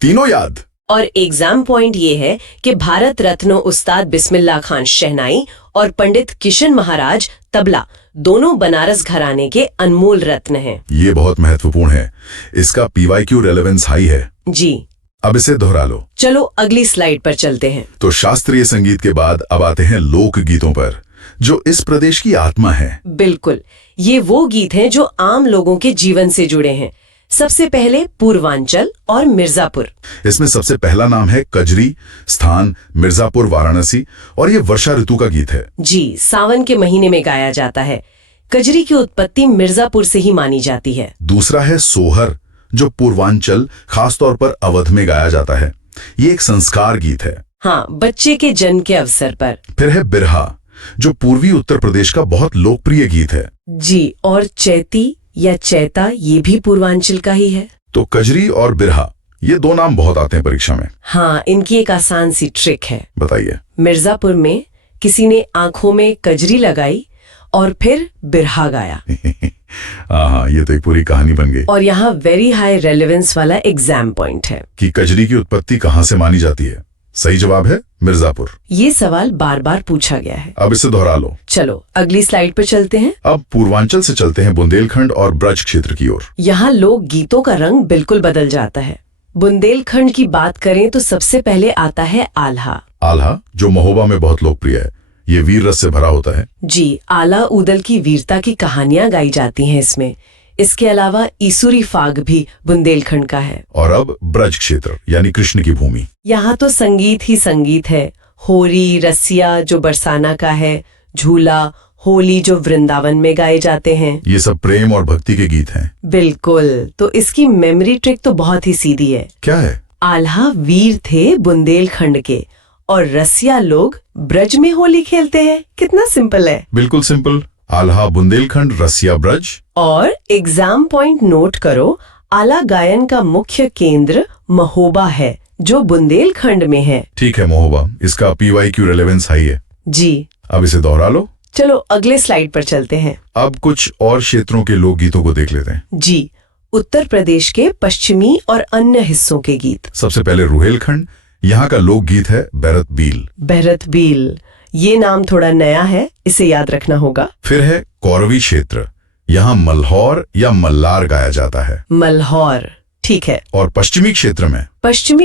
तीनों याद। और एग्जाम पॉइंट ये है कि भारत रत्न उस्ताद बिस्मिल्लाह खान शहनाई और पंडित किशन महाराज तबला, दोनों बनारस घराने के अनमोल रत्न हैं। ये बहुत महत्वपूर्ण है। इसका PYQ रेलेवेंस हाई है। जी। अब इसे दोहरा लो। चलो अगली स्लाइड पर चलते हैं। तो शास्त्रीय संगीत के बाद अब आते हैं लोक गीतों पर, जो इस प्रदेश की आत्मा है। बिल्कुल, ये वो गीत हैं जो आम लोगों के जीवन से जुड़े हैं। सबसे पहले पूर्वांचल और मिर्जापुर। इसमें सबसे पहला नाम है कजरी, स्थान मिर्जापुर वाराणसी, और ये वर्षा ऋतु का गीत है। जी, सावन के महीने में गाया जाता है। कजरी की उत्पत्ति मिर्जापुर से ही मानी जाती है। दूसरा है सोहर, जो पूर्वांचल खासतौर पर अवध में गाया जाता है। ये एक संस्कार गीत है। हाँ, बच्चे के जन्म के अवसर पर। फिर है बिरहा, जो पूर्वी उत्तर प्रदेश का बहुत लोकप्रिय गीत है। जी, और चैती या चैता ये भी पूर्वांचल का ही है। तो कजरी और बिरहा, ये दो नाम बहुत आते हैं परीक्षा में। हाँ, इनकी एक आसान सी ट्रिक है। बताइए। मिर्जापुर में किसी ने आंखों में कजरी लगाई और फिर बिरहा गाया। हाँ, ये तो एक पूरी कहानी बन गई। और यहाँ वेरी हाई रेलेवेंस वाला एग्जाम पॉइंट है कि कजरी की उत्पत्ति कहाँ से मानी जाती है। सही जवाब है मिर्जापुर। ये सवाल बार बार पूछा गया है। अब इसे दोहरा लो। चलो अगली स्लाइड पर चलते हैं। अब पूर्वांचल से चलते हैं बुंदेलखंड और ब्रज क्षेत्र की ओर। यहाँ लोक गीतों का रंग बिल्कुल बदल जाता है। बुंदेलखंड की बात करें तो सबसे पहले आता है आल्हा। आल्हा, जो महोबा में बहुत लोकप्रिय है, ये वीर रस से भरा होता है। जी, आला उदल की वीरता की कहानियां गाई जाती हैं इसमें। इसके अलावा ईसुरी फाग भी बुंदेलखंड का है। और अब ब्रज क्षेत्र यानी कृष्ण की भूमि। यहाँ तो संगीत ही संगीत है। होरी, रसिया जो बरसाना का है, झूला, होली जो वृंदावन में गाए जाते हैं। ये सब प्रेम और भक्ति के गीत हैं। बिल्कुल। तो इसकी मेमोरी ट्रिक तो बहुत ही सीधी है। क्या है? आल्हा वीर थे बुंदेलखंड के और रसिया लोग ब्रज में होली खेलते हैं। कितना सिंपल है। बिल्कुल सिंपल। आल्हा बुंदेलखंड, रसिया ब्रज। और एग्जाम पॉइंट नोट करो, आला गायन का मुख्य केंद्र महोबा है जो बुंदेलखंड में है। ठीक है, महोबा। इसका PYQ रेलेवेंस हाई है। जी, अब इसे दोहरा लो। चलो अगले स्लाइड पर चलते हैं। अब कुछ और क्षेत्रों के लोकगीतों को देख लेते हैं। जी, उत्तर प्रदेश के पश्चिमी और अन्य हिस्सों के गीत। सबसे पहले रुहेलखंड। यहाँ का लोकगीत है बैरत बील। बैरत बील, ये नाम थोड़ा नया है, इसे याद रखना होगा। फिर है कौरवी क्षेत्र। यहाँ मल्हौर या मल्लार गाया जाता है। मल्हौर, ठीक है। और पश्चिमी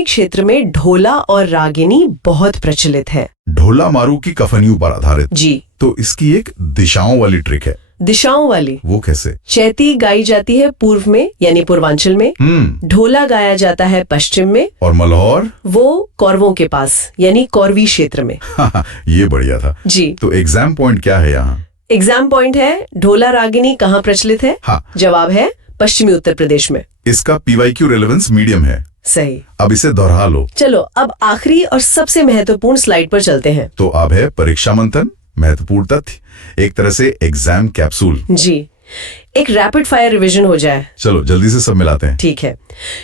क्षेत्र में ढोला और रागिनी बहुत प्रचलित है। ढोला मारू की कफनियों पर आधारित। जी, तो इसकी एक दिशाओं वाली ट्रिक है। दिशाओं वाली? वो कैसे? चैती गाई जाती है पूर्व में यानी पूर्वांचल में, ढोला गाया जाता है पश्चिम में, और मल्हौर वो कौरवों के पास यानी कौरवी क्षेत्र में। ये बढ़िया था। जी, तो एग्जाम पॉइंट क्या है यहाँ? एग्जाम पॉइंट है ढोला रागिनी कहाँ प्रचलित है। हाँ, जवाब है पश्चिमी उत्तर प्रदेश में। इसका PYQ रेलेवेंस मीडियम है। सही। अब इसे दोहरा लो। चलो अब आखिरी और सबसे महत्वपूर्ण स्लाइड पर चलते हैं। तो अब है परीक्षा मंथन, महत्वपूर्ण तथ्य, एक तरह से एग्जाम कैप्सूल। जी, एक रैपिड फायर रिवीजन हो जाए। चलो जल्दी से सब मिलाते हैं। ठीक है।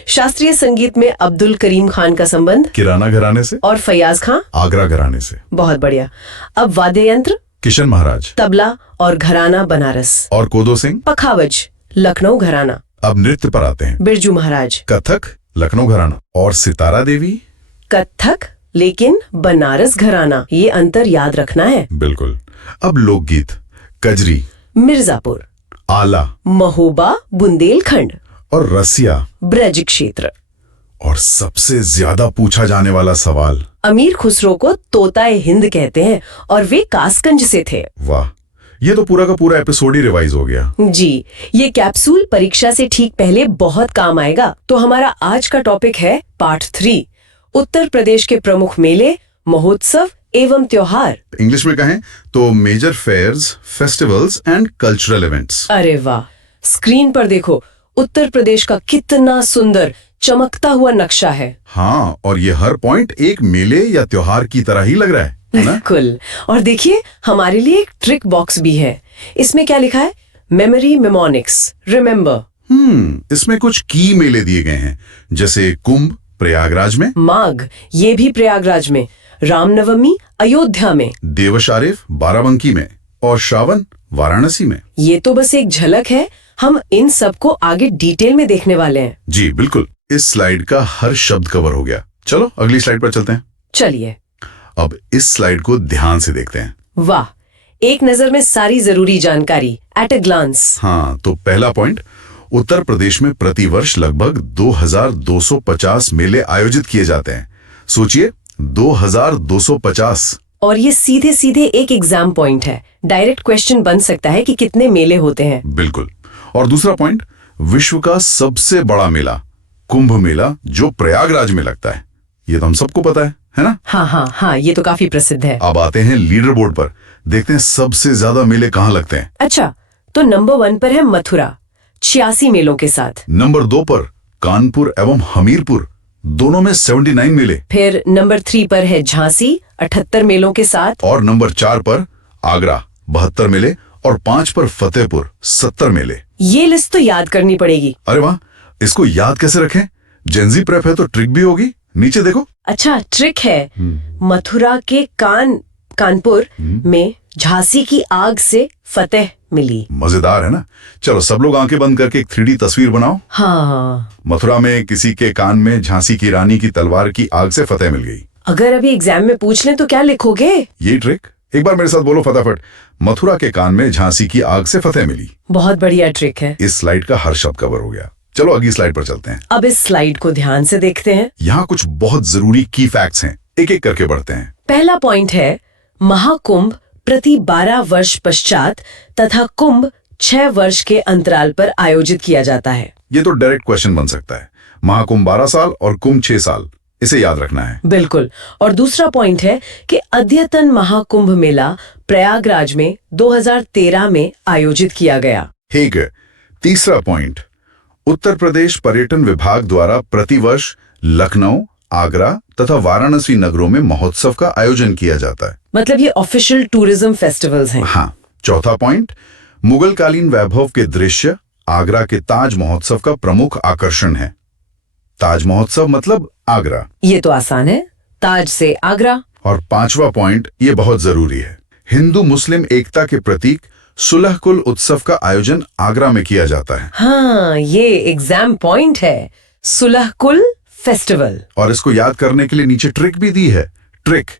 शास्त्रीय संगीत में अब्दुल करीम खान का संबंध किराना घराने से, और फैयाज खान आगरा घराने से। बहुत बढ़िया। अब वाद्य यंत्र, किशन महाराज, तबला और घराना बनारस, और कोदो सिंह, पखावज लखनऊ घराना। अब नृत्य पर आते हैं। बिरजू महाराज, कथक लखनऊ घराना, और सितारा देवी कथक लेकिन बनारस घराना। ये अंतर याद रखना है। बिल्कुल। अब लोकगीत, कजरी मिर्जापुर, आला महोबा बुंदेलखंड, और रसिया ब्रज क्षेत्र। और सबसे ज्यादा पूछा जाने वाला सवाल, अमीर खुसरो को तोताए हिंद कहते हैं और वे कासगंज से थे। वाह, ये तो पूरा का पूरा एपिसोड ही रिवाइज हो गया। जी, ये कैप्सूल परीक्षा से ठीक पहले बहुत काम आएगा। तो हमारा आज का टॉपिक है पार्ट 3, उत्तर प्रदेश के प्रमुख मेले, महोत्सव एवं त्योहार। इंग्लिश में कहें तो major fairs, festivals and cultural events. अरे वाह, स्क्रीन पर देखो उत्तर प्रदेश का कितना सुंदर चमकता हुआ नक्शा है। हाँ, और ये हर पॉइंट एक मेले या त्योहार की तरह ही लग रहा है ना? बिल्कुल। और देखिए हमारे लिए एक ट्रिक बॉक्स भी है। इसमें क्या लिखा है? Memory mnemonics, remember. इसमें कुछ की मेले दिए गए हैं, जैसे कुंभ प्रयागराज में, माघ ये भी प्रयागराज में, रामनवमी अयोध्या में, देवशारिफ बाराबंकी में, और श्रावण वाराणसी में। ये तो बस एक झलक है, हम इन सबको आगे डिटेल में देखने वाले हैं। जी बिल्कुल। इस स्लाइड का हर शब्द कवर हो गया। चलो अगली स्लाइड पर चलते हैं। चलिए अब इस स्लाइड को ध्यान से देखते हैं। वाह, एक नजर में सारी जरूरी जानकारी एट अ ग्लांस। हाँ, तो पहला पॉइंट, उत्तर प्रदेश में प्रतिवर्ष लगभग 2250 मेले आयोजित किए जाते हैं। सोचिए, 2250। और ये सीधे सीधे एक एग्जाम पॉइंट है। डायरेक्ट क्वेश्चन बन सकता है कि कितने मेले होते हैं। बिल्कुल। और दूसरा पॉइंट, विश्व का सबसे बड़ा मेला कुंभ मेला जो प्रयागराज में लगता है, ये तो हम सबको पता है ना? हाँ हाँ हाँ, ये तो काफी प्रसिद्ध है। अब आते हैं लीडर बोर्ड पर, देखते हैं सबसे ज्यादा मेले कहाँ लगते हैं। अच्छा, तो नंबर 1 पर है मथुरा 86 मेलों के साथ। नंबर 2 पर कानपुर एवं हमीरपुर, दोनों में 79 मेले। फिर नंबर 3 पर है झांसी 78 मेलों के साथ। और नंबर 4 पर आगरा 72 मेले और 5 पर फतेहपुर 70 मेले। ये लिस्ट तो याद करनी पड़ेगी। अरे वाह, इसको याद कैसे रखें? जेंजी प्रेप है तो ट्रिक भी होगी, नीचे देखो। अच्छा, ट्रिक है, मथुरा के कानपुर में झांसी की आग से फतेह मिली। मजेदार है ना? चलो सब लोग आंखें बंद करके एक 3D तस्वीर बनाओ। हाँ, मथुरा में किसी के कान में झांसी की रानी की तलवार की आग से फतेह मिल गई। अगर अभी एग्जाम में पूछ लें तो क्या लिखोगे? यही ट्रिक, एक बार मेरे साथ बोलो फटाफट। मथुरा के कान में झांसी की आग से फतेह मिली। बहुत बढ़िया ट्रिक है। इस स्लाइड का हर शब्द कवर हो गया। चलो अगली स्लाइड पर चलते हैं। अब इस स्लाइड को ध्यान से देखते हैं। यहाँ कुछ बहुत जरूरी की फैक्ट्स हैं, एक एक करके बढ़ते हैं। पहला पॉइंट है, महाकुंभ प्रति 12 वर्ष पश्चात तथा कुंभ 6 वर्ष के अंतराल पर आयोजित किया जाता है। ये तो डायरेक्ट क्वेश्चन बन सकता है। महाकुंभ 12 साल और कुंभ 6 साल, इसे याद रखना है। बिल्कुल। और दूसरा पॉइंट है कि अद्यतन महाकुंभ मेला प्रयागराज में 2013 में आयोजित किया गया। ठीक है। तीसरा पॉइंट, उत्तर प्रदेश पर्यटन विभाग द्वारा प्रतिवर्ष लखनऊ, आगरा तथा वाराणसी नगरों में महोत्सव का आयोजन किया जाता है। मतलब ये ऑफिशियल टूरिज्म फेस्टिवल्स हैं। हाँ। चौथा पॉइंट, मुगल कालीन वैभव के दृश्य आगरा के ताज महोत्सव का प्रमुख आकर्षण है। ताज महोत्सव मतलब आगरा। ये तो आसान है, ताज से आगरा। और पांचवा पॉइंट, ये बहुत जरूरी है, हिंदू मुस्लिम एकता के प्रतीक सुलह कुल उत्सव का आयोजन आगरा में किया जाता है। हाँ, ये एग्जाम पॉइंट है, सुलह कुल फेस्टिवल। और इसको याद करने के लिए नीचे ट्रिक भी दी है। ट्रिक,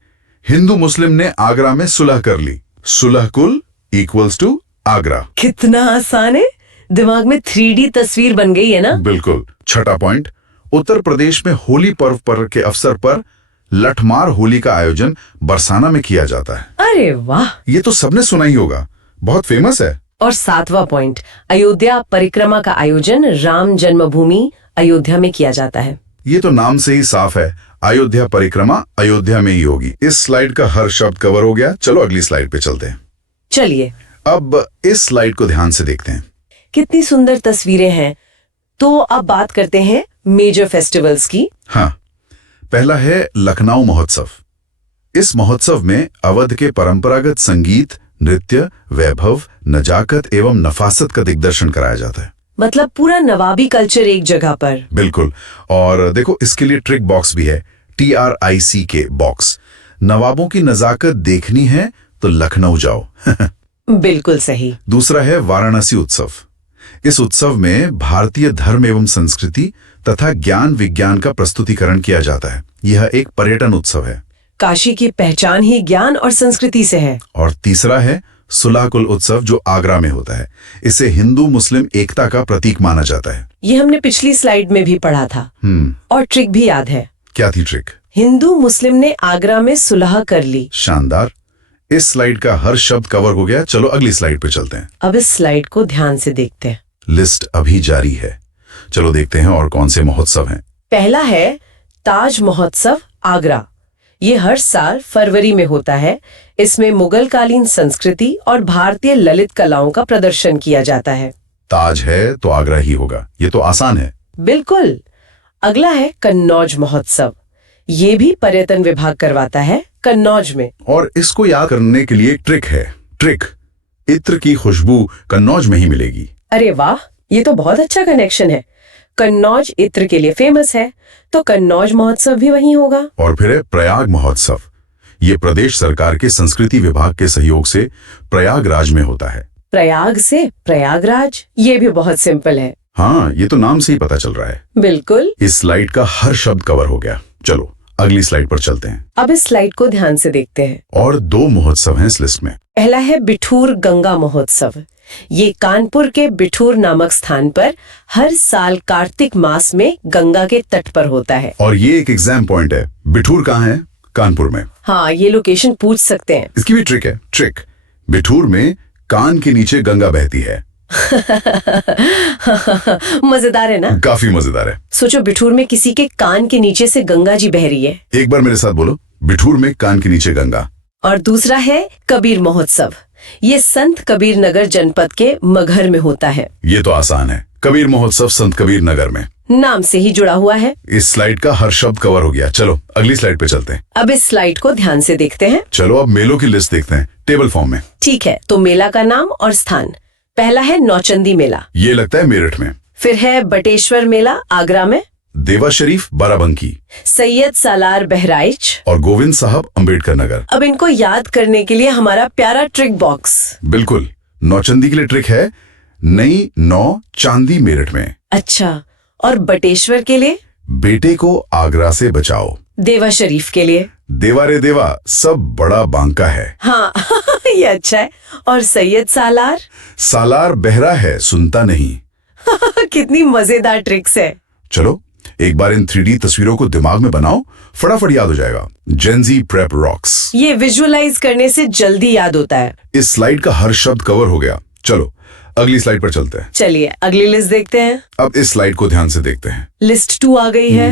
हिंदू मुस्लिम ने आगरा में सुलह कर ली, सुलह कुल इक्वल्स टू आगरा। कितना आसान है, दिमाग में 3D तस्वीर बन गई है ना? बिल्कुल। छठा पॉइंट, उत्तर प्रदेश में होली पर्व के अवसर पर लठमार होली का आयोजन बरसाना में किया जाता है। अरे वाह, ये तो सबने सुना ही होगा, बहुत फेमस है। और 7वां पॉइंट, अयोध्या परिक्रमा का आयोजन राम जन्मभूमि अयोध्या में किया जाता है। ये तो नाम से ही साफ है, अयोध्या परिक्रमा अयोध्या में ही होगी। इस स्लाइड का हर शब्द कवर हो गया। चलो अगली स्लाइड पे चलते हैं। चलिए, अब इस स्लाइड को ध्यान से देखते हैं। कितनी सुंदर तस्वीरें हैं। तो अब बात करते हैं मेजर फेस्टिवल्स की। हाँ, पहला है लखनऊ महोत्सव। इस महोत्सव में अवध के परंपरागत संगीत, नृत्य, वैभव, नजाकत एवं नफासत का दिग्दर्शन कराया जाता है। मतलब पूरा नवाबी कल्चर एक जगह पर। बिल्कुल। और देखो, इसके लिए ट्रिक बॉक्स भी है, TRICK बॉक्स। नवाबों की नजाकत देखनी है तो लखनऊ जाओ। बिल्कुल सही। दूसरा है वाराणसी उत्सव। इस उत्सव में भारतीय धर्म एवं संस्कृति तथा ज्ञान विज्ञान का प्रस्तुतिकरण किया जाता है। यह एक पर्यटन उत्सव है। काशी की पहचान ही ज्ञान और संस्कृति से है। और तीसरा है सुलह कुल उत्सव, जो आगरा में होता है। इसे हिंदू मुस्लिम एकता का प्रतीक माना जाता है। ये हमने पिछली स्लाइड में भी पढ़ा था। और ट्रिक भी याद है। क्या थी ट्रिक? हिंदू मुस्लिम ने आगरा में सुलह कर ली। शानदार। इस स्लाइड का हर शब्द कवर हो गया। चलो अगली स्लाइड पे चलते हैं। अब इस स्लाइड को ध्यान से देखते हैं। लिस्ट अभी जारी है। चलो देखते हैं और कौन से महोत्सव हैं। पहला है ताज महोत्सव आगरा। ये हर साल फरवरी में होता है। इसमें मुगल कालीन संस्कृति और भारतीय ललित कलाओं का प्रदर्शन किया जाता है। ताज है तो आगरा ही होगा, ये तो आसान है। बिल्कुल। अगला है कन्नौज महोत्सव। ये भी पर्यटन विभाग करवाता है कन्नौज में। और इसको याद करने के लिए एक ट्रिक है। ट्रिक, इत्र की खुशबू कन्नौज में ही मिलेगी। अरे वाह, ये तो बहुत अच्छा कनेक्शन है। कन्नौज इत्र के लिए फेमस है, तो कन्नौज महोत्सव भी वहीं होगा। और फिर है प्रयाग महोत्सव। ये प्रदेश सरकार के संस्कृति विभाग के सहयोग से प्रयागराज में होता है। प्रयाग से प्रयागराज, ये भी बहुत सिंपल है। हाँ, ये तो नाम से ही पता चल रहा है। बिल्कुल। इस स्लाइड का हर शब्द कवर हो गया। चलो अगली स्लाइड पर चलते हैं। अब इस स्लाइड को ध्यान से देखते हैं। और 2 महोत्सव हैं इस लिस्ट में। पहला है बिठूर गंगा महोत्सव। ये कानपुर के बिठूर नामक स्थान पर हर साल कार्तिक मास में गंगा के तट पर होता है। और ये एक एग्जाम पॉइंट है। बिठूर कहाँ है? कानपुर में। हाँ, ये लोकेशन पूछ सकते हैं। इसकी भी ट्रिक है। ट्रिक, बिठूर में कान के नीचे गंगा बहती है। मजेदार है ना? काफी मजेदार है। सोचो बिठूर में किसी के कान के नीचे से गंगा जी बह रही है। एक बार मेरे साथ बोलो, बिठूर में कान के नीचे गंगा। और दूसरा है कबीर महोत्सव। ये संत कबीर नगर जनपद के मगहर में होता है। ये तो आसान है, कबीर महोत्सव संत कबीर नगर में। नाम से ही जुड़ा हुआ है। इस स्लाइड का हर शब्द कवर हो गया। चलो अगली स्लाइड पे चलते हैं। अब इस स्लाइड को ध्यान से देखते हैं। चलो अब मेलों की लिस्ट देखते हैं टेबल फॉर्म में। ठीक है, तो मेला का नाम और स्थान। पहला है नौचंदी मेला, ये लगता है मेरठ में। फिर है बटेश्वर मेला आगरा में, देवा शरीफ बाराबंकी सैयद सालार बहराइच और गोविंद साहब अंबेडकर नगर। अब इनको याद करने के लिए हमारा प्यारा ट्रिक बॉक्स। बिल्कुल, नौचंदी के लिए ट्रिक है नई नौ चांदी मेरठ में। अच्छा, और बटेश्वर के लिए? बेटे को आगरा से बचाओ। देवा शरीफ के लिए? देवा रे देवा, सब बड़ा बांका है। हाँ ये अच्छा है। और सैयद सालार? सालार बहरा है, सुनता नहीं। कितनी मजेदार ट्रिक्स है। चलो एक बार इन 3D तस्वीरों को दिमाग में बनाओ, फटाफट याद हो जाएगा। Gen Z prep rocks. ये विजुअलाइज करने से जल्दी याद होता है। इस स्लाइड का हर शब्द कवर हो गया। चलो अगली स्लाइड पर चलते हैं। चलिए अगली लिस्ट देखते हैं। अब इस स्लाइड को ध्यान से देखते हैं। लिस्ट 2 आ गई है।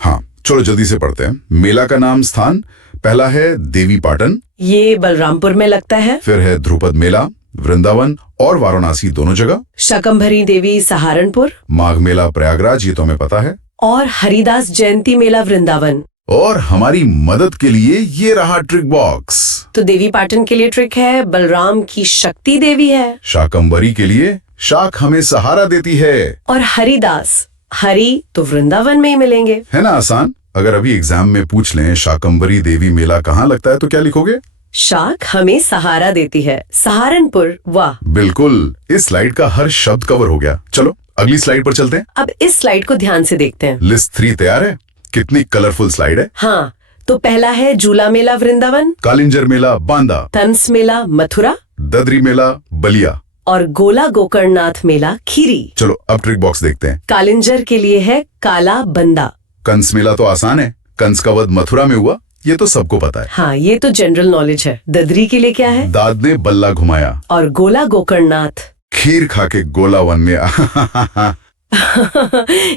हाँ चलो जल्दी से पढ़ते हैं। मेला का नाम, स्थान। पहला है देवी पाटन, ये बलरामपुर में लगता है। फिर है ध्रुपद मेला, वृंदावन और वाराणसी दोनों जगह। शाकंभरी देवी सहारनपुर, माघ मेला प्रयागराज, ये तो हमें पता है। और हरिदास जयंती मेला वृंदावन। और हमारी मदद के लिए ये रहा ट्रिक बॉक्स। तो देवी पाटन के लिए ट्रिक है, बलराम की शक्ति देवी है। शाकंभरी के लिए शाक हमें सहारा देती है। और हरिदास, हरि तो वृंदावन में ही मिलेंगे। है ना आसान? अगर अभी एग्जाम में पूछ लें शाकंभरी देवी मेला कहाँ लगता है तो क्या लिखोगे? शाक हमें सहारा देती है, सहारनपुर। वाह, बिल्कुल, इस स्लाइड का हर शब्द कवर हो गया। चलो अगली स्लाइड पर चलते हैं। अब इस स्लाइड को ध्यान से देखते हैं। लिस्ट 3 तैयार है। कितनी कलरफुल स्लाइड है। हाँ, तो पहला है झूला मेला वृंदावन, कालिंजर मेला बांदा, तंस मेला मथुरा ददरी मेला बलिया और गोला गोकर्णनाथ मेला खीरी। चलो अब ट्रिक बॉक्स देखते हैं। कालिंजर के लिए है काला बंदा। कंस मेला तो आसान है, कंस का वध मथुरा में हुआ, ये तो सबको पता है। हाँ, ये तो जनरल नॉलेज है। ददरी के लिए क्या है? दाद ने बल्ला घुमाया। और गोला गोकर्णनाथ खीर खा के गोला वन में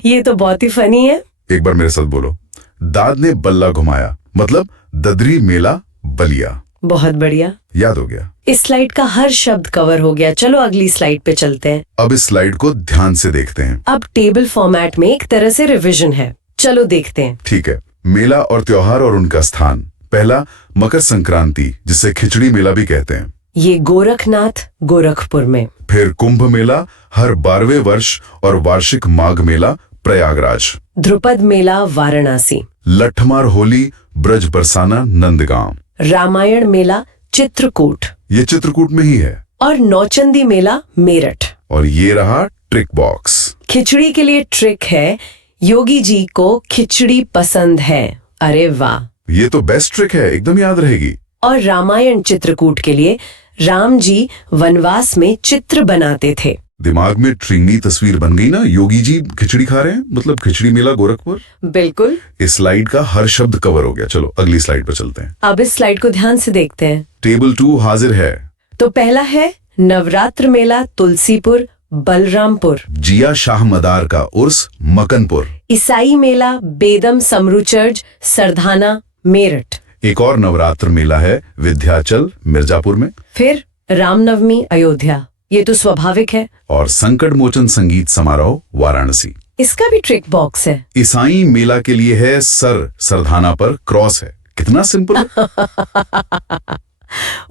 ये तो बहुत ही फनी है। एक बार मेरे साथ बोलो, दाद ने बल्ला घुमाया, मतलब ददरी मेला बलिया। बहुत बढ़िया, याद हो गया। इस स्लाइड का हर शब्द कवर हो गया। चलो अगली स्लाइड पे चलते हैं। अब इस स्लाइड को ध्यान से देखते हैं। अब टेबल फॉर्मेट में एक तरह से रिवीजन है। चलो देखते हैं। ठीक है, मेला और त्योहार और उनका स्थान। पहला मकर संक्रांति, जिसे खिचड़ी मेला भी कहते हैं, ये गोरखनाथ गोरखपुर में। फिर कुंभ मेला हर 12वें वर्ष और वार्षिक माघ मेला प्रयागराज। ध्रुपद मेला वाराणसी। लठमार होली ब्रज बरसाना नंदगांव। रामायण मेला चित्रकूट, ये चित्रकूट में ही है। और नौचंदी मेला मेरठ। और ये रहा ट्रिक बॉक्स। खिचड़ी के लिए ट्रिक है, योगी जी को खिचड़ी पसंद है। अरे वाह, ये तो बेस्ट ट्रिक है, एकदम याद रहेगी। और रामायण चित्रकूट के लिए राम जी वनवास में चित्र बनाते थे। दिमाग में ट्रिंगनी तस्वीर बन गई ना, योगी जी खिचड़ी खा रहे हैं, मतलब खिचड़ी मेला गोरखपुर। बिल्कुल। इस स्लाइड का हर शब्द कवर हो गया। चलो अगली स्लाइड पर चलते हैं। अब इस स्लाइड को ध्यान से देखते हैं। टेबल 2 हाजिर है। तो पहला है नवरात्र मेला तुलसीपुर बलरामपुर। जिया शाह मदार का उर्स मकनपुर। ईसाई मेला बेदम समरू चर्च सरधाना मेरठ। एक और नवरात्र मेला है विंध्याचल मिर्जापुर में। फिर रामनवमी अयोध्या, ये तो स्वाभाविक है। और संकट मोचन संगीत समारोह वाराणसी। इसका भी ट्रिक बॉक्स है। ईसाई मेला के लिए है सरधाना पर क्रॉस है। कितना सिंपल है।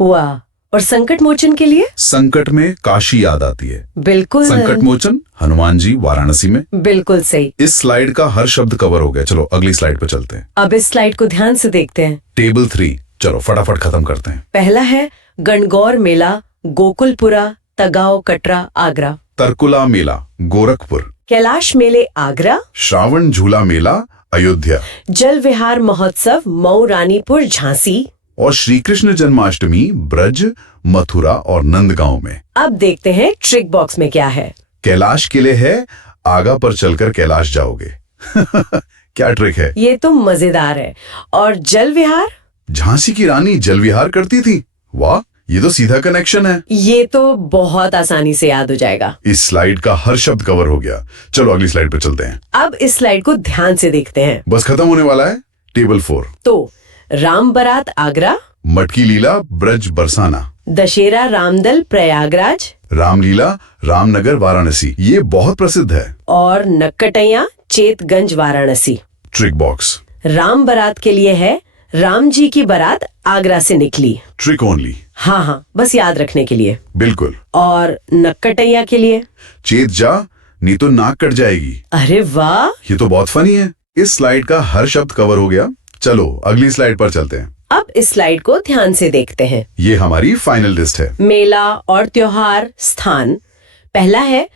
वाह, और संकट मोचन के लिए? संकट में काशी याद आती है। बिल्कुल। संकट मोचन हनुमान जी वाराणसी में। बिल्कुल सही। इस स्लाइड का हर शब्द कवर हो गया। चलो अगली स्लाइड पर चलते हैं। अब इस स्लाइड को ध्यान से देखते हैं। टेबल 3 चलो फटाफट खत्म करते हैं। पहला है गणगौर मेला गोकुलपुरा तगाव कटरा आगरा। तरकुला मेला गोरखपुर। कैलाश मेले आगरा। श्रावण झूला मेला अयोध्या। जल विहार महोत्सव मऊ रानीपुर झांसी। और श्री कृष्ण जन्माष्टमी ब्रज मथुरा और नंदगांव में। अब देखते हैं ट्रिक बॉक्स में क्या है। कैलाश के लिए है आगा पर चलकर कैलाश जाओगे। क्या ट्रिक है? ये तो मजेदार है। और जल विहार? झांसी की रानी जल विहार करती थी। वाह, ये तो सीधा कनेक्शन है। ये तो बहुत आसानी से याद हो जाएगा। इस स्लाइड का हर शब्द कवर हो गया। चलो अगली स्लाइड पर चलते हैं। अब इस स्लाइड को ध्यान से देखते हैं। बस खत्म होने वाला है। टेबल 4। तो राम बारात आगरा, मटकी लीला ब्रज बरसाना, दशहरा रामदल प्रयागराज, रामलीला रामनगर वाराणसी, ये बहुत प्रसिद्ध है। और नक्कटैया चेतगंज वाराणसी। Trick box. राम बारात के लिए है राम जी की बारात आगरा से निकली। Trick only. हाँ, बस याद रखने के लिए। बिल्कुल। और नक्कटैया के लिए चेत जा, नहीं तो नाक कट जाएगी। अरे वाह, ये तो बहुत फनी है। इस स्लाइड का हर शब्द कवर हो गया। चलो अगली स्लाइड पर चलते हैं। अब इस स्लाइड को ध्यान से देखते हैं। ये हमारी फाइनल लिस्ट है। मेला और त्योहार स्थान। पहला है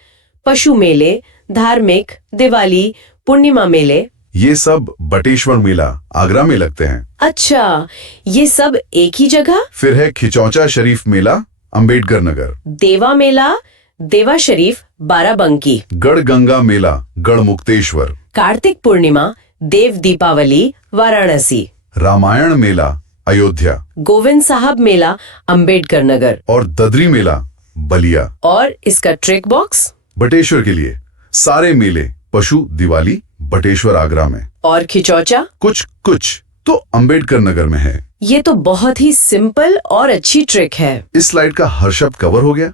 पशु मेले, धार्मिक, दिवाली, पूर्णिमा मेले। ये सब बटेश्वर मेला आगरा में लगते हैं। अच्छा, ये सब एक ही जगह। फिर है खिचौचा शरीफ मेला अंबेडकर नगर, देवा मेला देवा शरीफ बाराबंकी, गढ़ गंगा मेला गढ़ मुक्तेश्वर, कार्तिक पूर्णिमा देव दीपावली वाराणसी, रामायण मेला अयोध्या, गोविंद साहब मेला अंबेडकर नगर। और ददरी मेला बलिया। और इसका ट्रिक बॉक्स। बटेश्वर के लिए सारे मेले पशु दिवाली बटेश्वर आगरा में, और खिचौचा कुछ तो अंबेडकर नगर में है। ये तो बहुत ही सिंपल और अच्छी ट्रिक है। इस स्लाइड का हर शब्द कवर हो गया।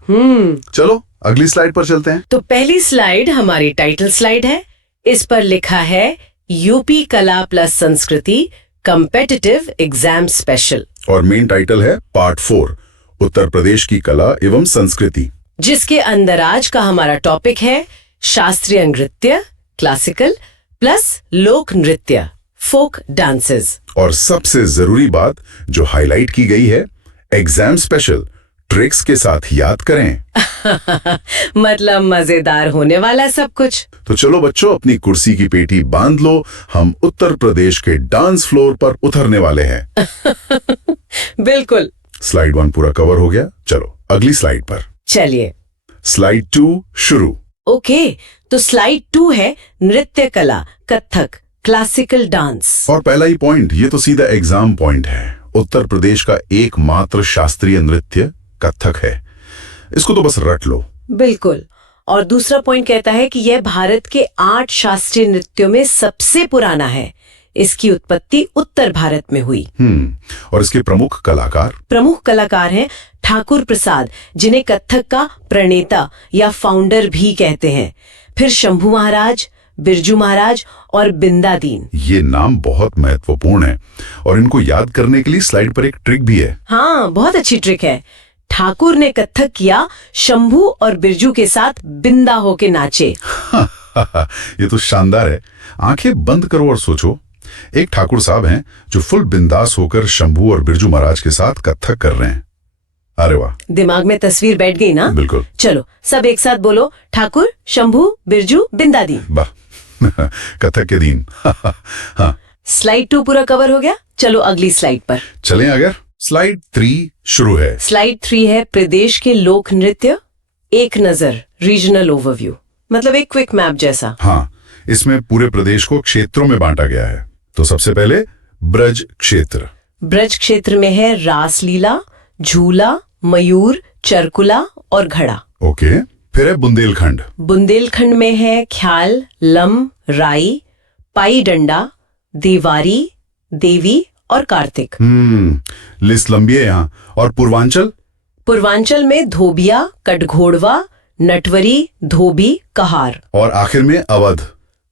चलो अगली स्लाइड पर चलते हैं। तो पहली स्लाइड हमारी टाइटल स्लाइड है। इस पर लिखा है यूपी कला प्लस संस्कृति कॉम्पिटिटिव एग्जाम स्पेशल, और मेन टाइटल है पार्ट 4 उत्तर प्रदेश की कला एवं संस्कृति, जिसके अंदर आज का हमारा टॉपिक है शास्त्रीय नृत्य क्लासिकल प्लस लोक नृत्य फोक डांसेस। और सबसे जरूरी बात जो हाईलाइट की गई है, एग्जाम स्पेशल ट्रिक्स के साथ याद करें। मतलब मजेदार होने वाला सब कुछ। तो चलो बच्चों, अपनी कुर्सी की पेटी बांध लो, हम उत्तर प्रदेश के डांस फ्लोर पर उतरने वाले हैं। बिल्कुल। स्लाइड 1 पूरा कवर हो गया। चलो अगली स्लाइड पर। चलिए स्लाइड 2 शुरू। ओके, तो स्लाइड 2 है नृत्य कला कथक क्लासिकल डांस। और पहला ही पॉइंट, ये तो सीधा एग्जाम पॉइंट है। उत्तर प्रदेश का एकमात्र शास्त्रीय नृत्य कथक है। इसको तो बस रट लो। बिल्कुल। और दूसरा पॉइंट कहता है कि यह भारत के 8 शास्त्रीय नृत्यों में सबसे पुराना है। इसकी उत्पत्ति उत्तर भारत में हुई। और इसके प्रमुख कलाकार हैं ठाकुर प्रसाद, जिन्हें कथक का प्रणेता या फाउंडर भी कहते हैं। फिर शंभू महाराज, बिरजू महाराज और बिंदादीन। ये नाम बहुत महत्वपूर्ण है और इनको याद करने के लिए स्लाइड पर एक ट्रिक भी है। हाँ, बहुत अच्छी ट्रिक है। ठाकुर ने कथक किया, शंभू और बिरजू के साथ बिंदा होके नाचे। ये तो शानदार है। आंखें बंद करो और सोचो, एक ठाकुर साहब हैं जो फुल बिंदास होकर शंभू और बिरजू महाराज के साथ कथक कर रहे हैं। अरे वाह, दिमाग में तस्वीर बैठ गई ना? बिल्कुल। चलो सब एक साथ बोलो, ठाकुर शंभू बिरजू बिंदादीन। वाह, कथक के दिन। हाँ। स्लाइड 2 पूरा कवर हो गया। चलो अगली स्लाइड पर चलें। अगर स्लाइड 3 शुरू है। स्लाइड 3 है प्रदेश के लोक नृत्य एक नजर रीजनल ओवरव्यू, मतलब एक क्विक मैप जैसा। हाँ, इसमें पूरे प्रदेश को क्षेत्रों में बांटा गया है। तो सबसे पहले ब्रज क्षेत्र। ब्रज क्षेत्र में है रासलीला, झूला, मयूर, चरकुला और घड़ा। ओके। फिर है बुंदेलखंड। बुंदेलखंड में है ख्याल, लम, राई, पाई डंडा, देवारी, देवी और कार्तिक। लिस्ट लंबी है यहाँ। और पूर्वांचल में धोबिया, कटघोड़वा, नटवरी, धोबी, कहार। और आखिर में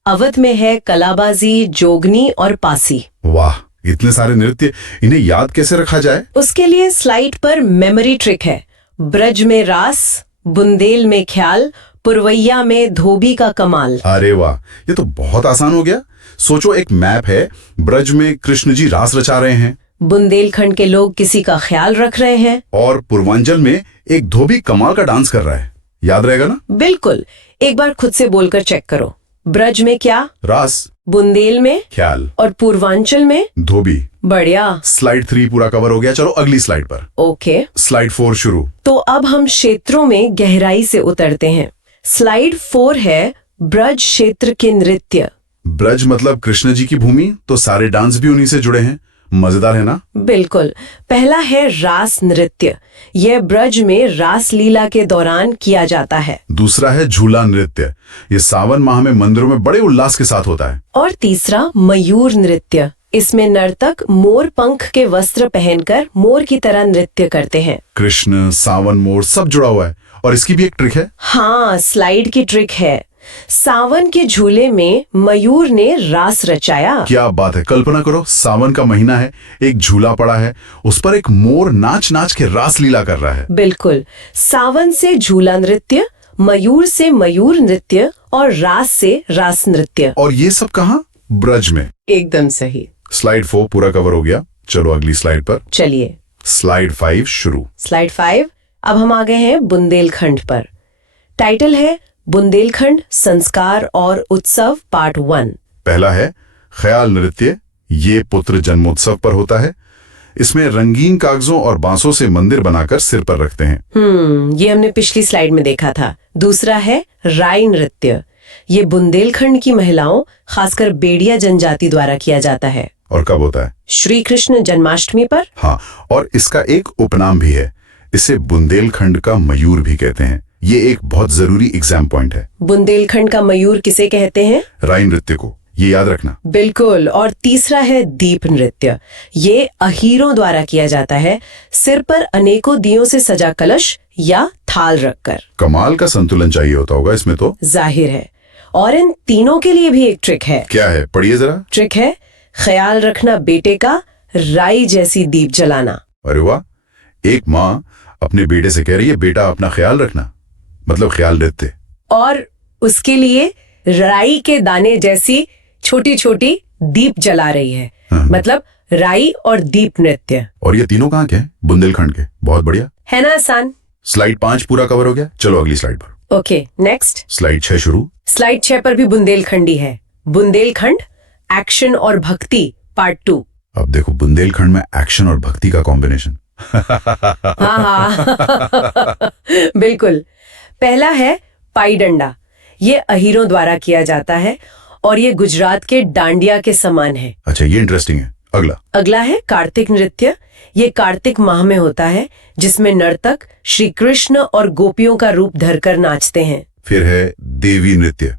अवध में है कलाबाजी, जोगनी और पासी। वाह, इतने सारे नृत्य, इन्हें याद कैसे रखा जाए? उसके लिए स्लाइड पर मेमोरी ट्रिक है। ब्रज में रास, बुंदेल में ख्याल, पुरवैया में धोबी का कमाल। अरे वाह, ये तो बहुत आसान हो गया। सोचो, एक मैप है, ब्रज में कृष्ण जी रास रचा रहे हैं, बुंदेलखंड के लोग किसी का ख्याल रख रहे हैं, और पूर्वांचल में एक धोबी कमाल का डांस कर रहा है। याद रहेगा ना? बिल्कुल। एक बार खुद से बोलकर चेक करो। ब्रज में क्या? रास। बुंदेल में ख्याल। और पूर्वांचल में धोबी। बढ़िया। स्लाइड 3 पूरा कवर हो गया। चलो अगली स्लाइड पर। ओके। स्लाइड 4 शुरू। तो अब हम क्षेत्रों में गहराई से उतरते हैं। स्लाइड 4 है ब्रज क्षेत्र के नृत्य। ब्रज मतलब कृष्ण जी की भूमि, तो सारे डांस भी उन्हीं से जुड़े हैं। मजेदार है ना? बिल्कुल। पहला है रास नृत्य। यह ब्रज में रास लीला के दौरान किया जाता है। दूसरा है झूला नृत्य। ये सावन माह में मंदिरों में बड़े उल्लास के साथ होता है। और तीसरा मयूर नृत्य। इसमें नर्तक मोर पंख के वस्त्र पहनकर मोर की तरह नृत्य करते हैं। कृष्ण, सावन, मोर सब जुड़ा हुआ है। और इसकी भी एक ट्रिक है। हाँ, स्लाइड की ट्रिक है। सावन के झूले में मयूर ने रास रचाया। क्या बात है! कल्पना करो, सावन का महीना है, एक झूला पड़ा है, उस पर एक मोर नाच नाच के रास लीला कर रहा है। बिल्कुल। सावन से झूला नृत्य, मयूर से मयूर नृत्य और रास से रास नृत्य। और ये सब कहाँ? ब्रज में। एकदम सही। स्लाइड 4 पूरा कवर हो गया। चलो अगली स्लाइड पर। चलिए, स्लाइड 5 शुरू। स्लाइड 5। अब हम आ गए हैं बुंदेलखंड पर। टाइटल है बुंदेलखंड संस्कार और उत्सव पार्ट 1। पहला है ख्याल नृत्य। ये पुत्र जन्मोत्सव पर होता है। इसमें रंगीन कागजों और बांसों से मंदिर बनाकर सिर पर रखते हैं। ये हमने पिछली स्लाइड में देखा था। दूसरा है राई नृत्य। ये बुंदेलखंड की महिलाओं, खासकर बेड़िया जनजाति द्वारा किया जाता है। और कब होता है? श्री कृष्ण जन्माष्टमी पर। हाँ, और इसका एक उपनाम भी है। इसे बुंदेलखंड का मयूर भी कहते हैं। ये एक बहुत जरूरी एग्जाम पॉइंट है। बुंदेलखंड का मयूर किसे कहते हैं? राई नृत्य को, ये याद रखना। बिल्कुल। और तीसरा है दीप नृत्य। ये अहीरों द्वारा किया जाता है, सिर पर अनेकों दियों से सजा कलश या थाल रखकर। कमाल का संतुलन चाहिए होता होगा इसमें तो। जाहिर है। और इन तीनों के लिए भी एक ट्रिक है। क्या है? पढ़िए जरा। ट्रिक है ख्याल रखना बेटे का, राई जैसी दीप जलाना। अरे वाह! एक माँ अपने बेटे से कह रही है, बेटा अपना ख्याल रखना, मतलब ख्याल नृत्य। और उसके लिए राई के दाने जैसी छोटी छोटी दीप जला रही है। मतलब राई और दीप नृत्य। और ये तीनों कहाँ के हैं? बुंदेलखंड के। बहुत बढ़िया है ना आसान? स्लाइड 5 पूरा कवर हो गया। चलो अगली स्लाइड पर। Okay, next. स्लाइड 6 शुरू। स्लाइड 6 पर भी बुंदेलखंडी है। बुंदेलखंड एक्शन और भक्ति पार्ट 2। अब देखो, बुंदेलखंड में एक्शन और भक्ति का कॉम्बिनेशन। हाँ बिल्कुल। पहला है पाई डंडा। ये अहीरों द्वारा किया जाता है और ये गुजरात के डांडिया के समान है। अच्छा, ये इंटरेस्टिंग है। अगला है कार्तिक नृत्य। ये कार्तिक माह में होता है, जिसमें नर्तक श्री कृष्ण और गोपियों का रूप धरकर नाचते हैं। फिर है देवी नृत्य।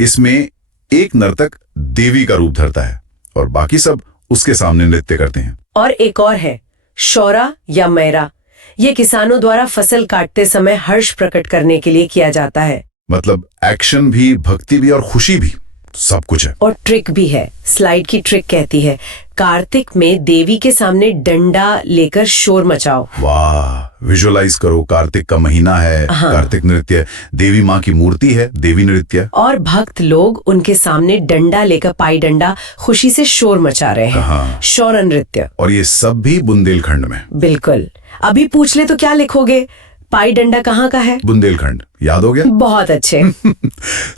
इसमें एक नर्तक देवी का रूप धरता है और बाकी सब उसके सामने नृत्य करते हैं। और एक और है शौरा या मैरा। ये किसानों द्वारा फसल काटते समय हर्ष प्रकट करने के लिए किया जाता है। मतलब एक्शन भी, भक्ति भी और खुशी भी, सब कुछ है। और ट्रिक भी है। स्लाइड की ट्रिक कहती है कार्तिक में देवी के सामने डंडा लेकर शोर मचाओ। वाह! विजुअलाइज करो, कार्तिक का महीना है। हाँ। कार्तिक नृत्य, देवी माँ की मूर्ति है, देवी नृत्य। और भक्त लोग उनके सामने डंडा लेकर पाई डंडा खुशी से शोर मचा रहे हैं। हाँ। शौर नृत्य। और ये सब भी बुंदेलखंड में। बिल्कुल। अभी पूछ ले तो क्या लिखोगे? पाई डंडा कहाँ का है? बुंदेलखंड। याद हो गया? बहुत अच्छे।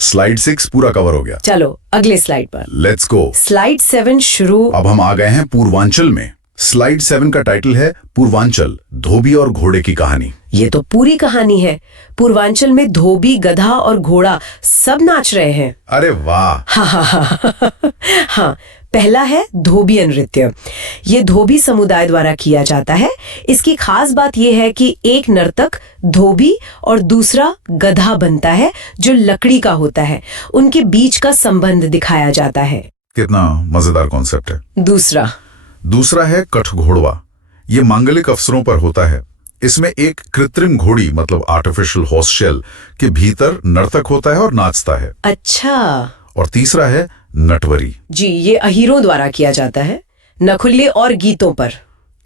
स्लाइड 6 पूरा कवर हो गया। चलो अगले स्लाइड पर। Let's go. स्लाइड 7 शुरू। अब हम आ गए हैं पूर्वांचल में। स्लाइड 7 का टाइटल है पूर्वांचल, धोबी और घोड़े की कहानी। ये तो पूरी कहानी है। पूर्वांचल में धोबी, गधा और घोड़ा सब नाच रहे हैं। अरे वाह! हाँ। पहला है धोबिया नृत्य। ये धोबी समुदाय द्वारा किया जाता है। इसकी खास बात यह है कि एक नर्तक धोबी और दूसरा गधा बनता है, जो लकड़ी का होता है। उनके बीच का संबंध दिखाया जाता है। कितना मजेदार कॉन्सेप्ट है। दूसरा है कठघोड़वा। ये मांगलिक अवसरों पर होता है। इसमें एक कृत्रिम घोड़ी, मतलब आर्टिफिशियल हॉर्स शेल के भीतर नर्तक होता है और नाचता है। अच्छा। और तीसरा है नटवरी। जी, ये अहीरों द्वारा किया जाता है, नखुल्ले और गीतों पर।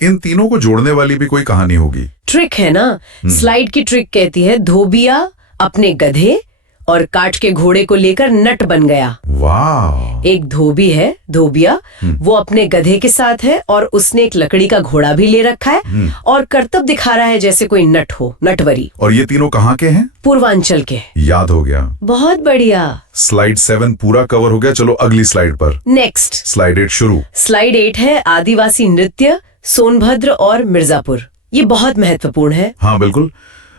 इन तीनों को जोड़ने वाली भी कोई कहानी होगी। ट्रिक है ना। स्लाइड की ट्रिक कहती है धोबिया अपने गधे और काठ के घोड़े को लेकर नट बन गया। वाह! एक धोबी है, धोबिया, वो अपने गधे के साथ है और उसने एक लकड़ी का घोड़ा भी ले रखा है और करतब दिखा रहा है जैसे कोई नट हो, नटवरी। और ये तीनों कहाँ के हैं? पूर्वांचल के। याद हो गया। बहुत बढ़िया। स्लाइड 7 पूरा कवर हो गया। चलो अगली स्लाइड पर। नेक्स्ट। स्लाइड 8 शुरू। स्लाइड 8 है आदिवासी नृत्य, सोनभद्र और मिर्जापुर। ये बहुत महत्वपूर्ण है। हाँ बिल्कुल।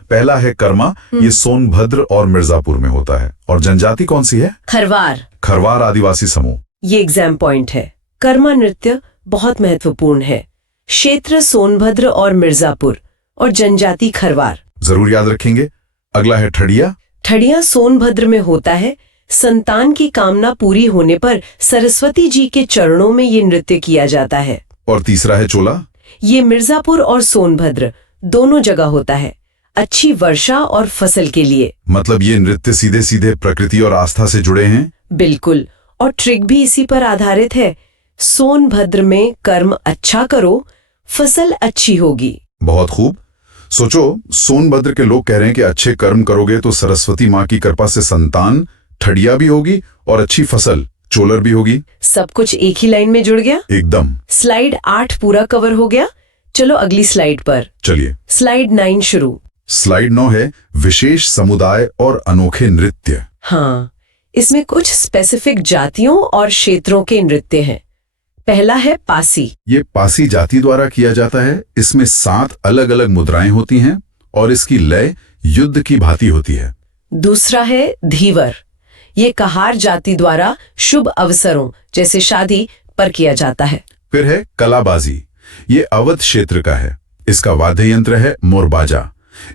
पहला है कर्मा। ये सोनभद्र और मिर्जापुर में होता है। और जनजाति कौन सी है? खरवार। खरवार आदिवासी समूह। ये एग्जाम पॉइंट है। कर्मा नृत्य बहुत महत्वपूर्ण है। क्षेत्र सोनभद्र और मिर्जापुर और जनजाति खरवार। जरूर याद रखेंगे। अगला है ठड़िया। ठड़िया सोनभद्र में होता है। संतान की कामना पूरी होने पर सरस्वती जी के चरणों में ये नृत्य किया जाता है। और तीसरा है चोला। ये मिर्जापुर और सोनभद्र दोनों जगह होता है, अच्छी वर्षा और फसल के लिए। मतलब ये नृत्य सीधे सीधे प्रकृति और आस्था से जुड़े हैं। बिल्कुल, और ट्रिक भी इसी पर आधारित है। सोनभद्र में कर्म अच्छा करो, फसल अच्छी होगी। बहुत खूब। सोचो, सोनभद्र के लोग कह रहे हैं कि अच्छे कर्म करोगे तो सरस्वती माँ की कृपा से संतान ठड़िया भी होगी और अच्छी फसल चोलर भी होगी। सब कुछ एक ही लाइन में जुड़ गया। एकदम। स्लाइड 8 पूरा कवर हो गया। चलो अगली स्लाइड पर। चलिए, स्लाइड 9 शुरू। स्लाइड 9 है विशेष समुदाय और अनोखे नृत्य। हाँ, इसमें कुछ स्पेसिफिक जातियों और क्षेत्रों के नृत्य हैं। पहला है पासी। ये पासी जाति द्वारा किया जाता है। इसमें 7 अलग अलग मुद्राएं होती हैं और इसकी लय युद्ध की भांति होती है। दूसरा है धीवर। ये कहार जाति द्वारा शुभ अवसरों जैसे शादी पर किया जाता है। फिर है कलाबाजी। ये अवध क्षेत्र का है। इसका वाद्य यंत्र है मोरबाजा।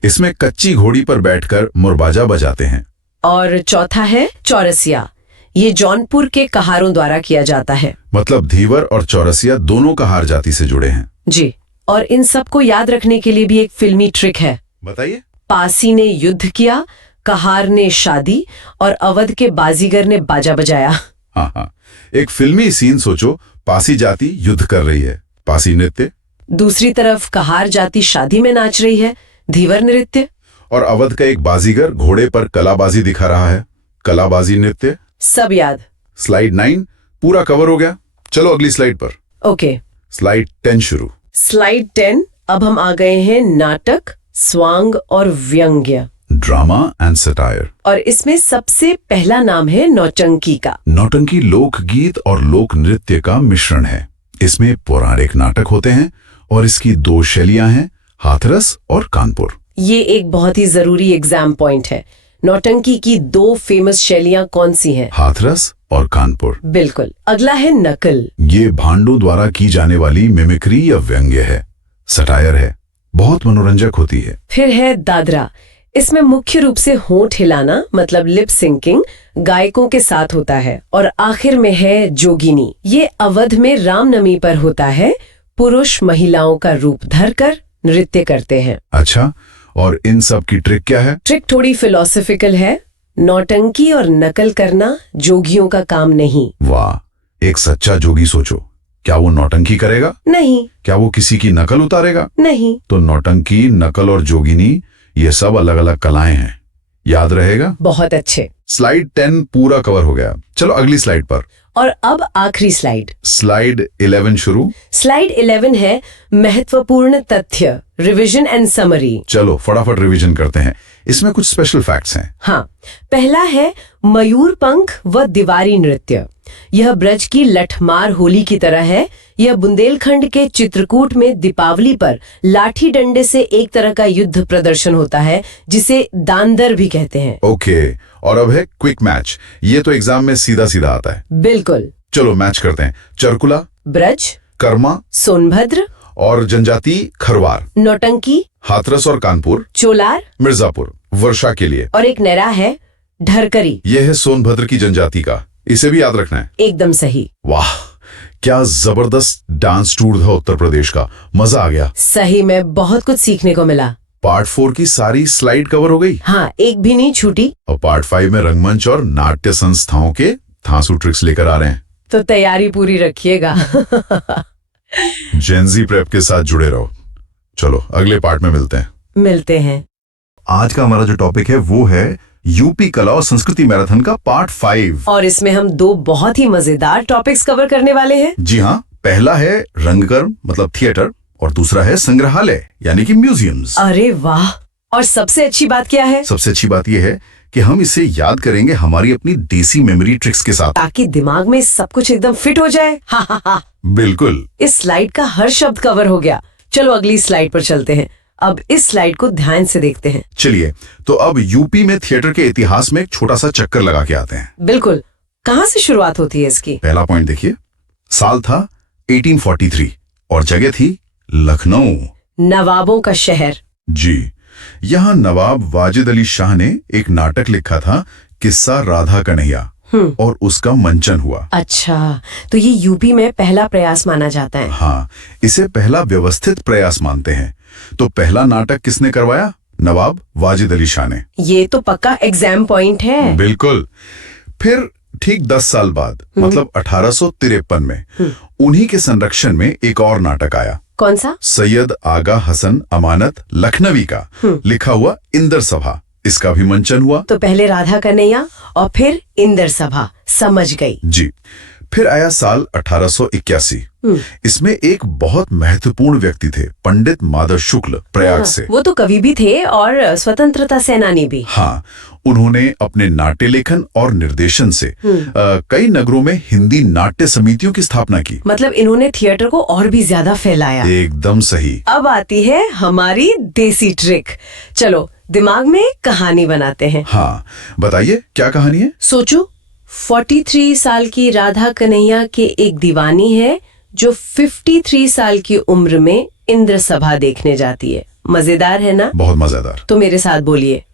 इसमें कच्ची घोड़ी पर बैठकर मोरबाजा बजाते हैं। और चौथा है चौरसिया। ये जौनपुर के कहारों द्वारा किया जाता है। मतलब धीवर और चौरसिया दोनों कहार जाति से जुड़े हैं। जी, और इन सबको याद रखने के लिए भी एक फिल्मी ट्रिक है। बताइए। पासी ने युद्ध किया, कहार ने शादी और अवध के बाजीगर ने बाजा बजाया। हाँ, एक फिल्मी सीन सोचो। पासी जाति युद्ध कर रही है, पासी नृत्य। दूसरी तरफ कहार जाति शादी में नाच रही है, धीवर नृत्य। और अवध का एक बाजीगर घोड़े पर कलाबाजी दिखा रहा है, कलाबाजी नृत्य। सब याद। स्लाइड 9 पूरा कवर हो गया। चलो अगली स्लाइड पर। ओके, स्लाइड 10 शुरू। स्लाइड 10। अब हम आ गए हैं नाटक, स्वांग और व्यंग्य। Drama and satire. और इसमें सबसे पहला नाम है नौटंकी का। नौटंकी लोकगीत और लोक नृत्य का मिश्रण है। इसमें पौराणिक नाटक होते हैं और इसकी 2 शैलियां हैं, हाथरस और कानपुर। ये एक बहुत ही जरूरी एग्जाम पॉइंट है। नौटंकी की 2 फेमस शैलियां कौन सी हैं? हाथरस और कानपुर। बिल्कुल। अगला है नकल। ये भांडों द्वारा की जाने वाली मिमिक्री या व्यंग्य है, सटायर है, बहुत मनोरंजक होती है। फिर है दादरा। इसमें मुख्य रूप से होंठ हिलाना मतलब लिप सिंकिंग गायकों के साथ होता है। और आखिर में है जोगिनी। ये अवध में रामनवमी पर होता है। पुरुष महिलाओं का रूप धरकर नृत्य करते हैं। अच्छा, और इन सब की ट्रिक क्या है? ट्रिक थोड़ी फिलोसॉफिकल है। नौटंकी और नकल करना जोगियों का काम नहीं। वाह, एक सच्चा जोगी सोचो, क्या वो नौटंकी करेगा? नहीं। क्या वो किसी की नकल उतारेगा? नहीं। तो नौटंकी, नकल और जोगिनी ये सब अलग अलग कलाएं हैं। याद रहेगा? बहुत अच्छे। स्लाइड 10 पूरा कवर हो गया। चलो अगली स्लाइड पर। और अब आखिरी स्लाइड। स्लाइड 11 शुरू। स्लाइड 11 है महत्वपूर्ण तथ्य, रिवीजन एंड समरी। चलो फटाफट रिवीजन करते हैं। इसमें कुछ स्पेशल फैक्ट्स हैं। हाँ, पहला है मयूर पंख व दीवारी नृत्य। यह ब्रज की लठमार होली की तरह है। यह बुंदेलखंड के चित्रकूट में दीपावली पर लाठी डंडे से एक तरह का युद्ध प्रदर्शन होता है, जिसे दांदर भी कहते हैं। ओके, और अब है क्विक मैच। ये तो एग्जाम में सीधा सीधा आता है। बिल्कुल। चलो मैच करते हैं। चरकुला, ब्रज, कर्मा सोनभद्र और जनजाति खरवार, नौटंकी, हाथरस और कानपुर, चोलार, मिर्जापुर वर्षा के लिए। और एक नैरा है ढरकरी। यह है सोनभद्र की जनजाति का। इसे भी याद रखना है। एकदम सही। वाह, क्या जबरदस्त डांस टूर था उत्तर प्रदेश का। मजा आ गया। सही में बहुत कुछ सीखने को मिला। पार्ट 4 की सारी स्लाइड कवर हो गई। हाँ, एक भी नहीं छूटी। और पार्ट 5 में रंगमंच और नाट्य संस्थाओं के थांसू ट्रिक्स लेकर आ रहे हैं। तो तैयारी पूरी रखिएगा। जेनजी प्रेप के साथ जुड़े रहो। चलो अगले पार्ट में मिलते हैं। आज का हमारा जो टॉपिक है वो है यूपी कला और संस्कृति मैराथन का पार्ट 5। और इसमें हम 2 बहुत ही मजेदार टॉपिक्स कवर करने वाले हैं। जी हाँ, पहला है रंगकर्म मतलब थिएटर और दूसरा है संग्रहालय यानी कि म्यूजियम्स। अरे वाह, और सबसे अच्छी बात क्या है? सबसे अच्छी बात यह है कि हम इसे याद करेंगे हमारी अपनी देसी मेमोरी ट्रिक्स के साथ, ताकि दिमाग में सब कुछ एकदम फिट हो जाए। हा हा हा। बिल्कुल। इस स्लाइड का हर शब्द कवर हो गया। चलो अगली स्लाइड पर चलते हैं। अब इस स्लाइड को ध्यान से देखते हैं। चलिए, तो अब यूपी में थिएटर के इतिहास में एक छोटा सा चक्कर लगा के आते हैं। बिल्कुल। कहाँ से शुरुआत होती है इसकी? पहला पॉइंट देखिए, साल था 1843 और जगह थी लखनऊ। नवाबों का शहर। जी, यहाँ नवाब वाजिद अली शाह ने एक नाटक लिखा था, किस्सा राधा कन्हैया, और उसका मंचन हुआ। अच्छा, तो ये यूपी में पहला प्रयास माना जाता है। हाँ, इसे पहला व्यवस्थित प्रयास मानते हैं। तो पहला नाटक किसने करवाया? नवाब वाजिद अली शाह ने। ये तो पक्का एग्जाम पॉइंट है। बिल्कुल। फिर ठीक 10 साल बाद, मतलब 1853 में उन्हीं के संरक्षण में एक और नाटक आया। कौन सा? सैयद आगा हसन अमानत लखनवी का लिखा हुआ इंदर सभा, इसका भी मंचन हुआ। तो पहले राधा कन्हैया और फिर इंदर सभा, समझ गई। जी। फिर आया साल 1881। इसमें एक बहुत महत्वपूर्ण व्यक्ति थे, पंडित माधव शुक्ल, प्रयाग से। वो तो कवि भी थे और स्वतंत्रता सेनानी भी। हाँ, उन्होंने अपने नाट्य लेखन और निर्देशन से कई नगरों में हिंदी नाट्य समितियों की स्थापना की। मतलब इन्होंने थिएटर को और भी ज्यादा फैलाया। एकदम सही। अब आती है हमारी देसी ट्रिक। चलो दिमाग में कहानी बनाते हैं। हाँ, बताइए क्या कहानी है? सोचो, 43 साल की राधा कन्हैया के एक दीवानी है जो 53 साल की उम्र में इंद्र सभा देखने जाती है। मजेदार है ना? बहुत मजेदार। तो मेरे साथ बोलिए,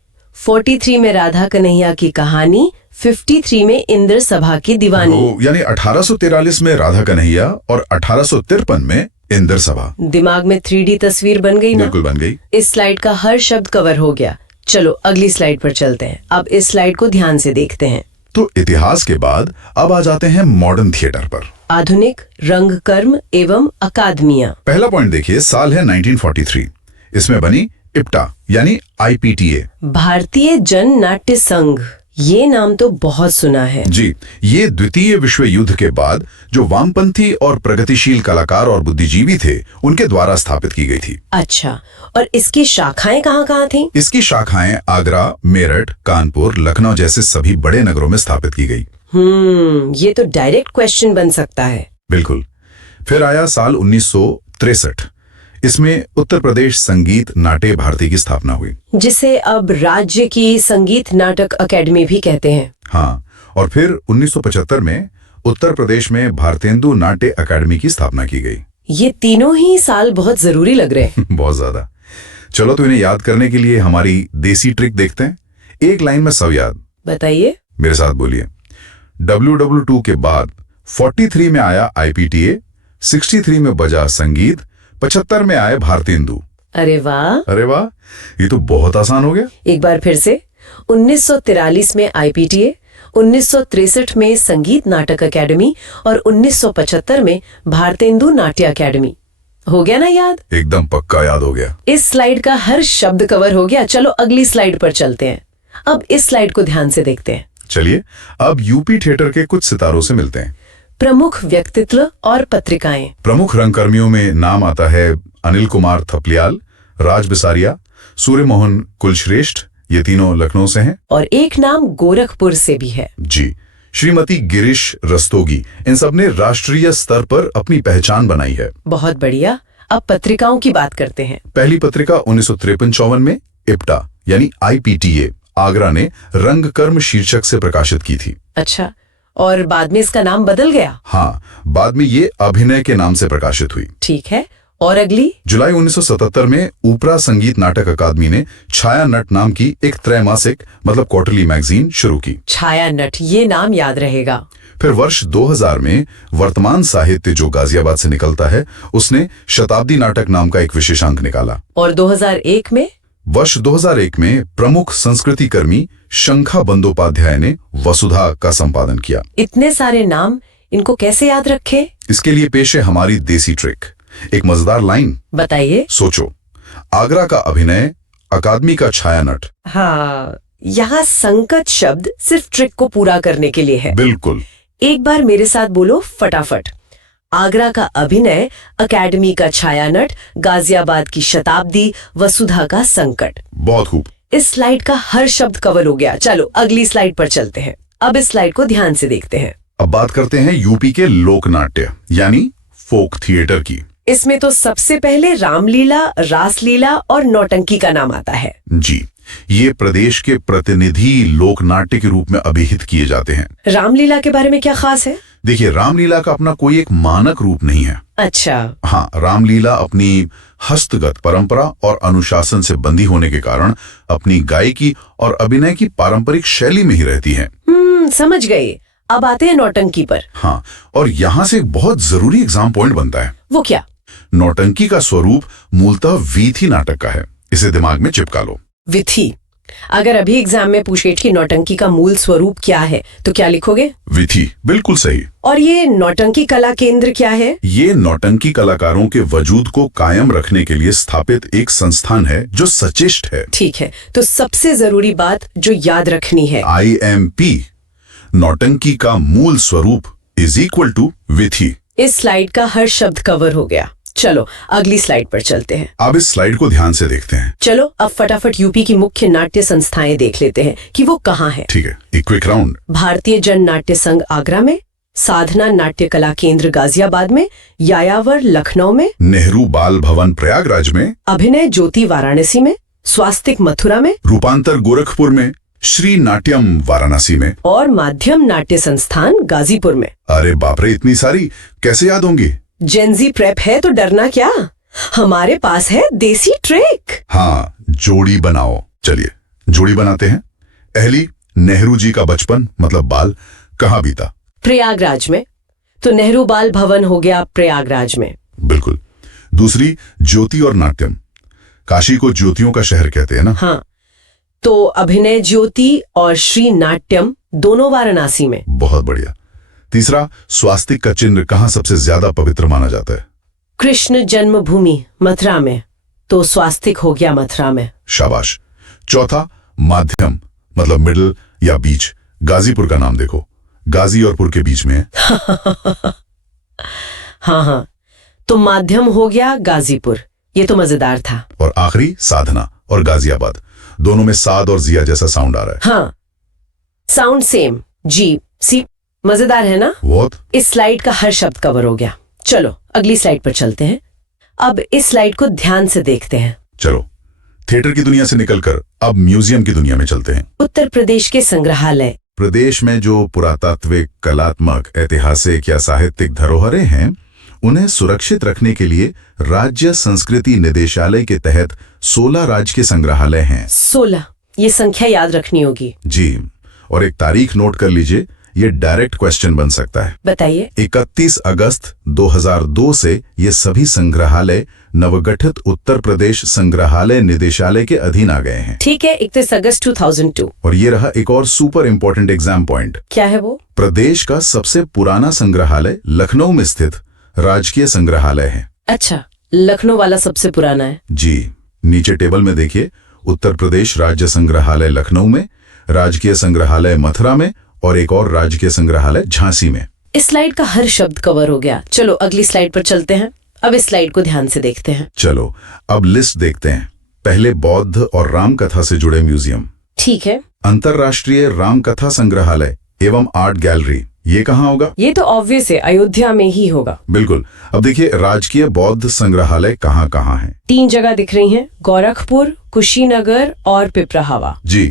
43 में राधा कन्हैया की कहानी, 53 में इंद्र सभा की दीवानी। यानी 1843 में राधा कन्हैया और 1853 में इंद्र सभा। दिमाग में 3D तस्वीर बन गई ना? बिल्कुल बन गई। इस स्लाइड का हर शब्द कवर हो गया। चलो अगली स्लाइड पर चलते हैं। अब इस स्लाइड को ध्यान से देखते हैं। तो इतिहास के बाद अब आ जाते हैं मॉडर्न थिएटर पर। आधुनिक रंगकर्म एवं अकादमियां। पहला पॉइंट देखिए, साल है 1943। इसमें बनी इप्टा यानी IPTA। भारतीय जन नाट्य संघ, ये नाम तो बहुत सुना है। जी, ये द्वितीय विश्व युद्ध के बाद जो वामपंथी और प्रगतिशील कलाकार और बुद्धिजीवी थे, उनके द्वारा स्थापित की गई थी। अच्छा, और इसकी शाखाएं कहाँ-कहाँ थी? इसकी शाखाएं आगरा, मेरठ, कानपुर, लखनऊ जैसे सभी बड़े नगरों में स्थापित की गई। ये तो डायरेक्ट क्वेश्चन बन सकता है। बिल्कुल। फिर आया साल 1963। इसमें उत्तर प्रदेश संगीत नाट्य भारती की स्थापना हुई, जिसे अब राज्य की संगीत नाटक अकेडमी भी कहते हैं। हाँ, और फिर 1975 में उत्तर प्रदेश में भारतेंदु नाट्य अकादमी की स्थापना की गई। ये तीनों ही साल बहुत जरूरी लग रहे हैं। बहुत ज्यादा। चलो तो इन्हें याद करने के लिए हमारी देसी ट्रिक देखते हैं। एक लाइन में सब याद। बताइए। मेरे साथ बोलिए। WW2 के बाद 43 में आया IPTA, 63 में बजा संगीत, 75 में आए भारतेंदु। अरे वाह। अरे वाह, ये तो बहुत आसान हो गया। एक बार फिर से। 1943 में IPTA, 1963 में संगीत नाटक अकेडमी और 1975 में भारतेंदु नाट्य अकेडमी। हो गया ना याद? एकदम पक्का याद हो गया। इस स्लाइड का हर शब्द कवर हो गया। चलो अगली स्लाइड पर चलते हैं। अब इस स्लाइड को ध्यान से देखते हैं। चलिए अब यूपी थिएटर के कुछ सितारों से मिलते हैं। प्रमुख व्यक्तित्व और पत्रिकाएं। प्रमुख रंगकर्मियों में नाम आता है अनिल कुमार थपलियाल, राज बिसारिया, सूर्य मोहन कुलश्रेष्ठ, ये तीनों लखनऊ से हैं। और एक नाम गोरखपुर से भी है। जी, श्रीमती गिरीश रस्तोगी। इन सब ने राष्ट्रीय स्तर पर अपनी पहचान बनाई है। बहुत बढ़िया। अब पत्रिकाओं की बात करते हैं। पहली पत्रिका 1953-54 में इप्टा यानी IPTA आगरा ने रंगकर्म शीर्षक से प्रकाशित की थी। अच्छा, और बाद में इसका नाम बदल गया? हाँ, बाद में ये अभिनय के नाम से प्रकाशित हुई। ठीक है, और अगली? जुलाई 1977 में ऊपरा संगीत नाटक अकादमी ने छाया नट नाम की एक त्रैमासिक मतलब क्वार्टरली मैगजीन शुरू की। छाया नट, ये नाम याद रहेगा। फिर वर्ष 2000 में वर्तमान साहित्य जो गाजियाबाद से निकलता है, उसने शताब्दी नाटक नाम का एक विशेषांक निकाला। और 2001 में? वर्ष 2001 में प्रमुख संस्कृति कर्मी शंखा बंदोपाध्याय ने वसुधा का संपादन किया। इतने सारे नाम, इनको कैसे याद रखें? इसके लिए पेश है हमारी देसी ट्रिक। एक मजेदार लाइन। बताइए। सोचो, आगरा का अभिनय, अकादमी का छाया नट। हाँ, यहाँ संकट शब्द सिर्फ ट्रिक को पूरा करने के लिए है। बिल्कुल। एक बार मेरे साथ बोलो फटाफट। आगरा का अभिनय, अकेडमी का छाया नट, गाजियाबाद की शताब्दी, वसुधा का संकट। बहुत खूब। इस स्लाइड का हर शब्द कवर हो गया। चलो अगली स्लाइड पर चलते हैं। अब इस स्लाइड को ध्यान से देखते हैं। अब बात करते हैं यूपी के लोकनाट्य यानी फोक थिएटर की। इसमें तो सबसे पहले रामलीला, रासलीला और नौटंकी का नाम आता है। जी, ये प्रदेश के प्रतिनिधि लोकनाट्य के रूप में अभिहित किए जाते हैं। रामलीला के बारे में क्या खास है? देखिए, रामलीला का अपना कोई एक मानक रूप नहीं है। अच्छा। हाँ, रामलीला अपनी हस्तगत परंपरा और अनुशासन से बंधी होने के कारण अपनी गायकी और अभिनय की पारंपरिक शैली में ही रहती है। समझ गए। अब आते हैं नौटंकी पर। हाँ, और यहाँ से एक बहुत जरूरी एग्जाम पॉइंट बनता है। वो क्या? नौटंकी का स्वरूप मूलतः वीथी नाटक का है। इसे दिमाग में चिपका लो। विथी। अगर अभी एग्जाम में पूछे कि नौटंकी का मूल स्वरूप क्या है तो क्या लिखोगे? विथी, बिल्कुल सही। और ये नौटंकी कला केंद्र क्या है? ये नौटंकी कलाकारों के वजूद को कायम रखने के लिए स्थापित एक संस्थान है जो सचेष्ट है। ठीक है, तो सबसे जरूरी बात जो याद रखनी है, IMP, नौटंकी का मूल स्वरूप इज इक्वल टू विथी। इस स्लाइड का हर शब्द कवर हो गया। चलो अगली स्लाइड पर चलते हैं। अब इस स्लाइड को ध्यान से देखते हैं। चलो अब फटाफट यूपी की मुख्य नाट्य संस्थाएं देख लेते हैं कि वो कहाँ है। ठीक है, एक क्विक राउंड। भारतीय जन नाट्य संघ आगरा में, साधना नाट्य कला केंद्र गाजियाबाद में, यायावर लखनऊ में, नेहरू बाल भवन प्रयागराज में, अभिनय ज्योति वाराणसी में, स्वास्तिक मथुरा में, रूपांतर गोरखपुर में, श्री नाट्यम वाराणसी में और माध्यम नाट्य संस्थान गाजीपुर में। अरे बाप रे, इतनी सारी कैसे याद होंगी? जेनजी प्रेप है तो डरना क्या, हमारे पास है देसी ट्रिक। हाँ, जोड़ी बनाओ। चलिए जोड़ी बनाते हैं। पहली, नेहरू जी का बचपन मतलब बाल कहाँ बीता? प्रयागराज में, तो नेहरू बाल भवन हो गया प्रयागराज में। बिल्कुल। दूसरी, ज्योति और नाट्यम। काशी को ज्योतियों का शहर कहते हैं ना? हाँ, तो अभिनय ज्योति और श्री नाट्यम दोनों वाराणसी में। बहुत बढ़िया। तीसरा, स्वास्तिक का चिन्ह कहाँ सबसे ज्यादा पवित्र माना जाता है? कृष्ण जन्मभूमि मथुरा में, तो स्वास्तिक हो गया मथुरा में। शाबाश। चौथा, माध्यम मतलब मिडिल या बीच। गाजीपुर का नाम देखो, गाजी और पुर के बीच में है। हाँ, तो माध्यम हो गया गाजीपुर। ये तो मजेदार था। और आखिरी, साधना और गाजियाबाद। दोनों में साद और जिया जैसा साउंड आ रहा है। हाँ, साउंड सेम, जी सी। मजेदार है ना? बहुत। इस स्लाइड का हर शब्द कवर हो गया। चलो अगली स्लाइड पर चलते हैं। अब इस स्लाइड को ध्यान से देखते हैं। चलो थिएटर की दुनिया से निकलकर अब म्यूजियम की दुनिया में चलते हैं। उत्तर प्रदेश के संग्रहालय। प्रदेश में जो पुरातात्विक, कलात्मक, ऐतिहासिक या साहित्यिक धरोहरें हैं उन्हें सुरक्षित रखने के लिए राज्य संस्कृति निदेशालय के तहत 16 राज्य के संग्रहालय हैं। 16, ये संख्या याद रखनी होगी। जी, और एक तारीख नोट कर लीजिए, ये डायरेक्ट क्वेश्चन बन सकता है। बताइए। 31 अगस्त 2002 से ये सभी संग्रहालय नवगठित उत्तर प्रदेश संग्रहालय निदेशालय के अधीन आ गए हैं। ठीक है, 31 अगस्त 2002। और ये रहा एक और सुपर इंपॉर्टेंट एग्जाम पॉइंट। क्या है वो? प्रदेश का सबसे पुराना संग्रहालय लखनऊ में स्थित राजकीय संग्रहालय है। अच्छा, लखनऊ वाला सबसे पुराना है। जी, नीचे टेबल में देखिए, उत्तर प्रदेश राज्य संग्रहालय लखनऊ में, राजकीय संग्रहालय मथुरा में और एक और राजकीय संग्रहालय झांसी में। इस स्लाइड का हर शब्द कवर हो गया। चलो अगली स्लाइड पर चलते हैं। अब इस स्लाइड को ध्यान से देखते हैं। चलो अब लिस्ट देखते हैं। पहले बौद्ध और राम कथा से जुड़े म्यूजियम। ठीक है। अंतरराष्ट्रीय राम कथा संग्रहालय एवं आर्ट गैलरी, ये कहाँ होगा? ये तो ऑब्वियस है, अयोध्या में ही होगा। बिल्कुल। अब देखिए राजकीय बौद्ध संग्रहालय कहाँ कहाँ है। 3 जगह दिख रही हैं, गोरखपुर, कुशीनगर और पिपरावा। जी,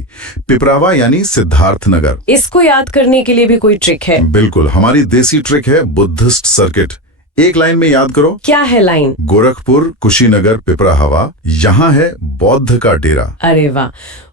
पिपरावा यानी सिद्धार्थ नगर। इसको याद करने के लिए भी कोई ट्रिक है? बिल्कुल, हमारी देसी ट्रिक है बुद्धिस्ट सर्किट। एक लाइन में याद करो। क्या है लाइन? गोरखपुर, कुशीनगर, पिपरावा, यहाँ है बौद्ध का डेरा। अरे वाह,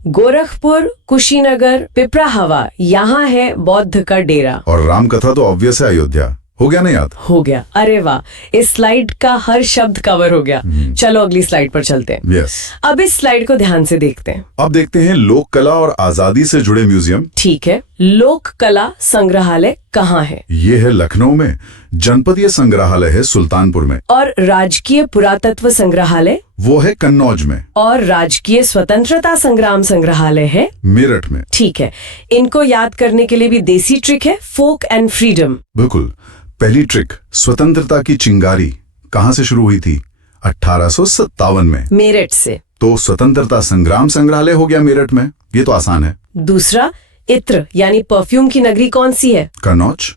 गोरखपुर, कुशीनगर, पिपरावा, यहाँ है बौद्ध का डेरा। और राम कथा तो ऑब्वियस है अयोध्या। हो गया ना याद? हो गया। अरे वाह, इस स्लाइड का हर शब्द कवर हो गया। चलो अगली स्लाइड पर चलते हैं। यस। अब इस स्लाइड को ध्यान से देखते हैं। अब देखते हैं लोक कला और आजादी से जुड़े म्यूजियम। ठीक है, लोक कला संग्रहालय कहाँ है? ये है लखनऊ में। जनपदीय संग्रहालय है सुल्तानपुर में। और राजकीय पुरातत्व संग्रहालय? वो है कन्नौज में। और राजकीय स्वतंत्रता संग्राम संग्रहालय है मेरठ में। ठीक है, इनको याद करने के लिए भी देसी ट्रिक है, फोक एंड फ्रीडम। बिल्कुल। पहली ट्रिक, स्वतंत्रता की चिंगारी कहाँ से शुरू हुई थी? 1857 में। मेरठ से। तो स्वतंत्रता संग्राम संग्रहालय हो गया मेरठ में। ये तो आसान है। दूसरा, इत्र यानी परफ्यूम की नगरी कौन सी है? कन्नौज।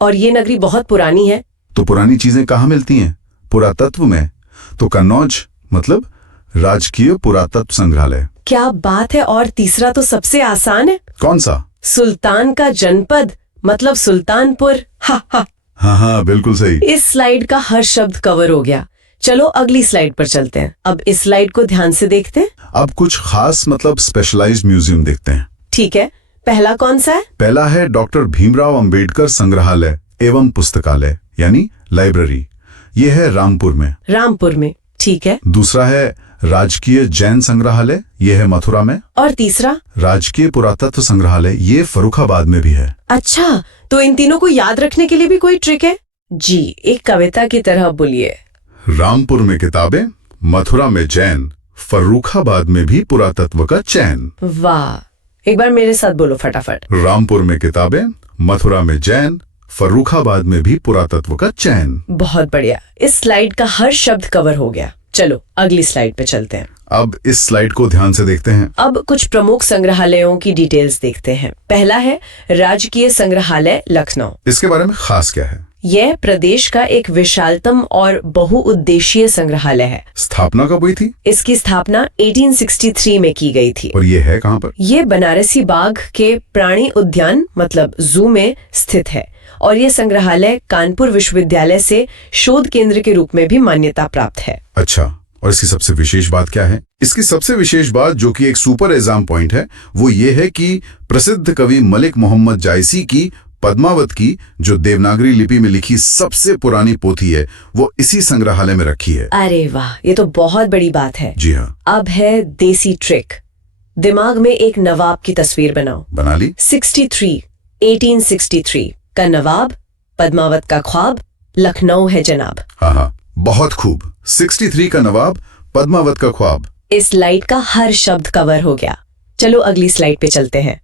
और ये नगरी बहुत पुरानी है। तो पुरानी चीजें कहाँ मिलती हैं? पुरातत्व में। तो कन्नौज मतलब राजकीय पुरातत्व संग्रहालय। क्या बात है। और तीसरा तो सबसे आसान है। कौन सा? सुल्तान का जनपद मतलब सुल्तानपुर। हा हा। हाँ हाँ बिल्कुल सही। इस स्लाइड का हर शब्द कवर हो गया। चलो अगली स्लाइड पर चलते हैं। अब इस स्लाइड को ध्यान से देखते हैं। अब कुछ खास मतलब स्पेशलाइज्ड म्यूजियम देखते हैं। ठीक है, पहला कौन सा है? पहला है डॉक्टर भीमराव अंबेडकर संग्रहालय एवं पुस्तकालय यानी लाइब्रेरी। ये है रामपुर में। रामपुर में, ठीक है। दूसरा है राजकीय जैन संग्रहालय, ये है मथुरा में। और तीसरा? राजकीय पुरातत्व संग्रहालय, ये फर्रुखाबाद में भी है। अच्छा, तो इन तीनों को याद रखने के लिए भी कोई ट्रिक है? जी, एक कविता की तरह बोलिए। रामपुर में किताबें, मथुरा में जैन, फर्रुखाबाद में भी पुरातत्व का चैन। वाह, एक बार मेरे साथ बोलो फटाफट। रामपुर में किताबें, मथुरा में जैन, फर्रुखाबाद में भी पुरातत्व का चैन। बहुत बढ़िया, इस स्लाइड का हर शब्द कवर हो गया। चलो अगली स्लाइड पे चलते हैं। अब इस स्लाइड को ध्यान से देखते हैं। अब कुछ प्रमुख संग्रहालयों की डिटेल्स देखते हैं। पहला है राजकीय संग्रहालय लखनऊ। इसके बारे में खास क्या है? यह प्रदेश का एक विशालतम और बहुउद्देशीय संग्रहालय है। स्थापना कब हुई थी? इसकी स्थापना 1863 में की गई थी। और ये है कहाँ पर? ये बनारसी बाग के प्राणी उद्यान मतलब जू में स्थित है और ये संग्रहालय कानपुर विश्वविद्यालय से शोध केंद्र के रूप में भी मान्यता प्राप्त है। अच्छा, और इसकी सबसे विशेष बात क्या है? इसकी सबसे विशेष बात जो कि एक सुपर एग्जाम पॉइंट है वो ये है कि प्रसिद्ध कवि मलिक मोहम्मद जायसी की पद्मावत की जो देवनागरी लिपि में लिखी सबसे पुरानी पोथी है वो इसी संग्रहालय में रखी है। अरे वाह, ये तो बहुत बड़ी बात है। जी हाँ। अब है देसी ट्रिक। दिमाग में एक नवाब की तस्वीर बनाओ। बना ली। 1863 का नवाब, पद्मावत का ख्वाब, लखनऊ है जनाब। हाँ, बहुत खूब। 63 का नवाब, पद्मावत का ख्वाब। इस स्लाइड का हर शब्द कवर हो गया। चलो अगली स्लाइड पे चलते हैं।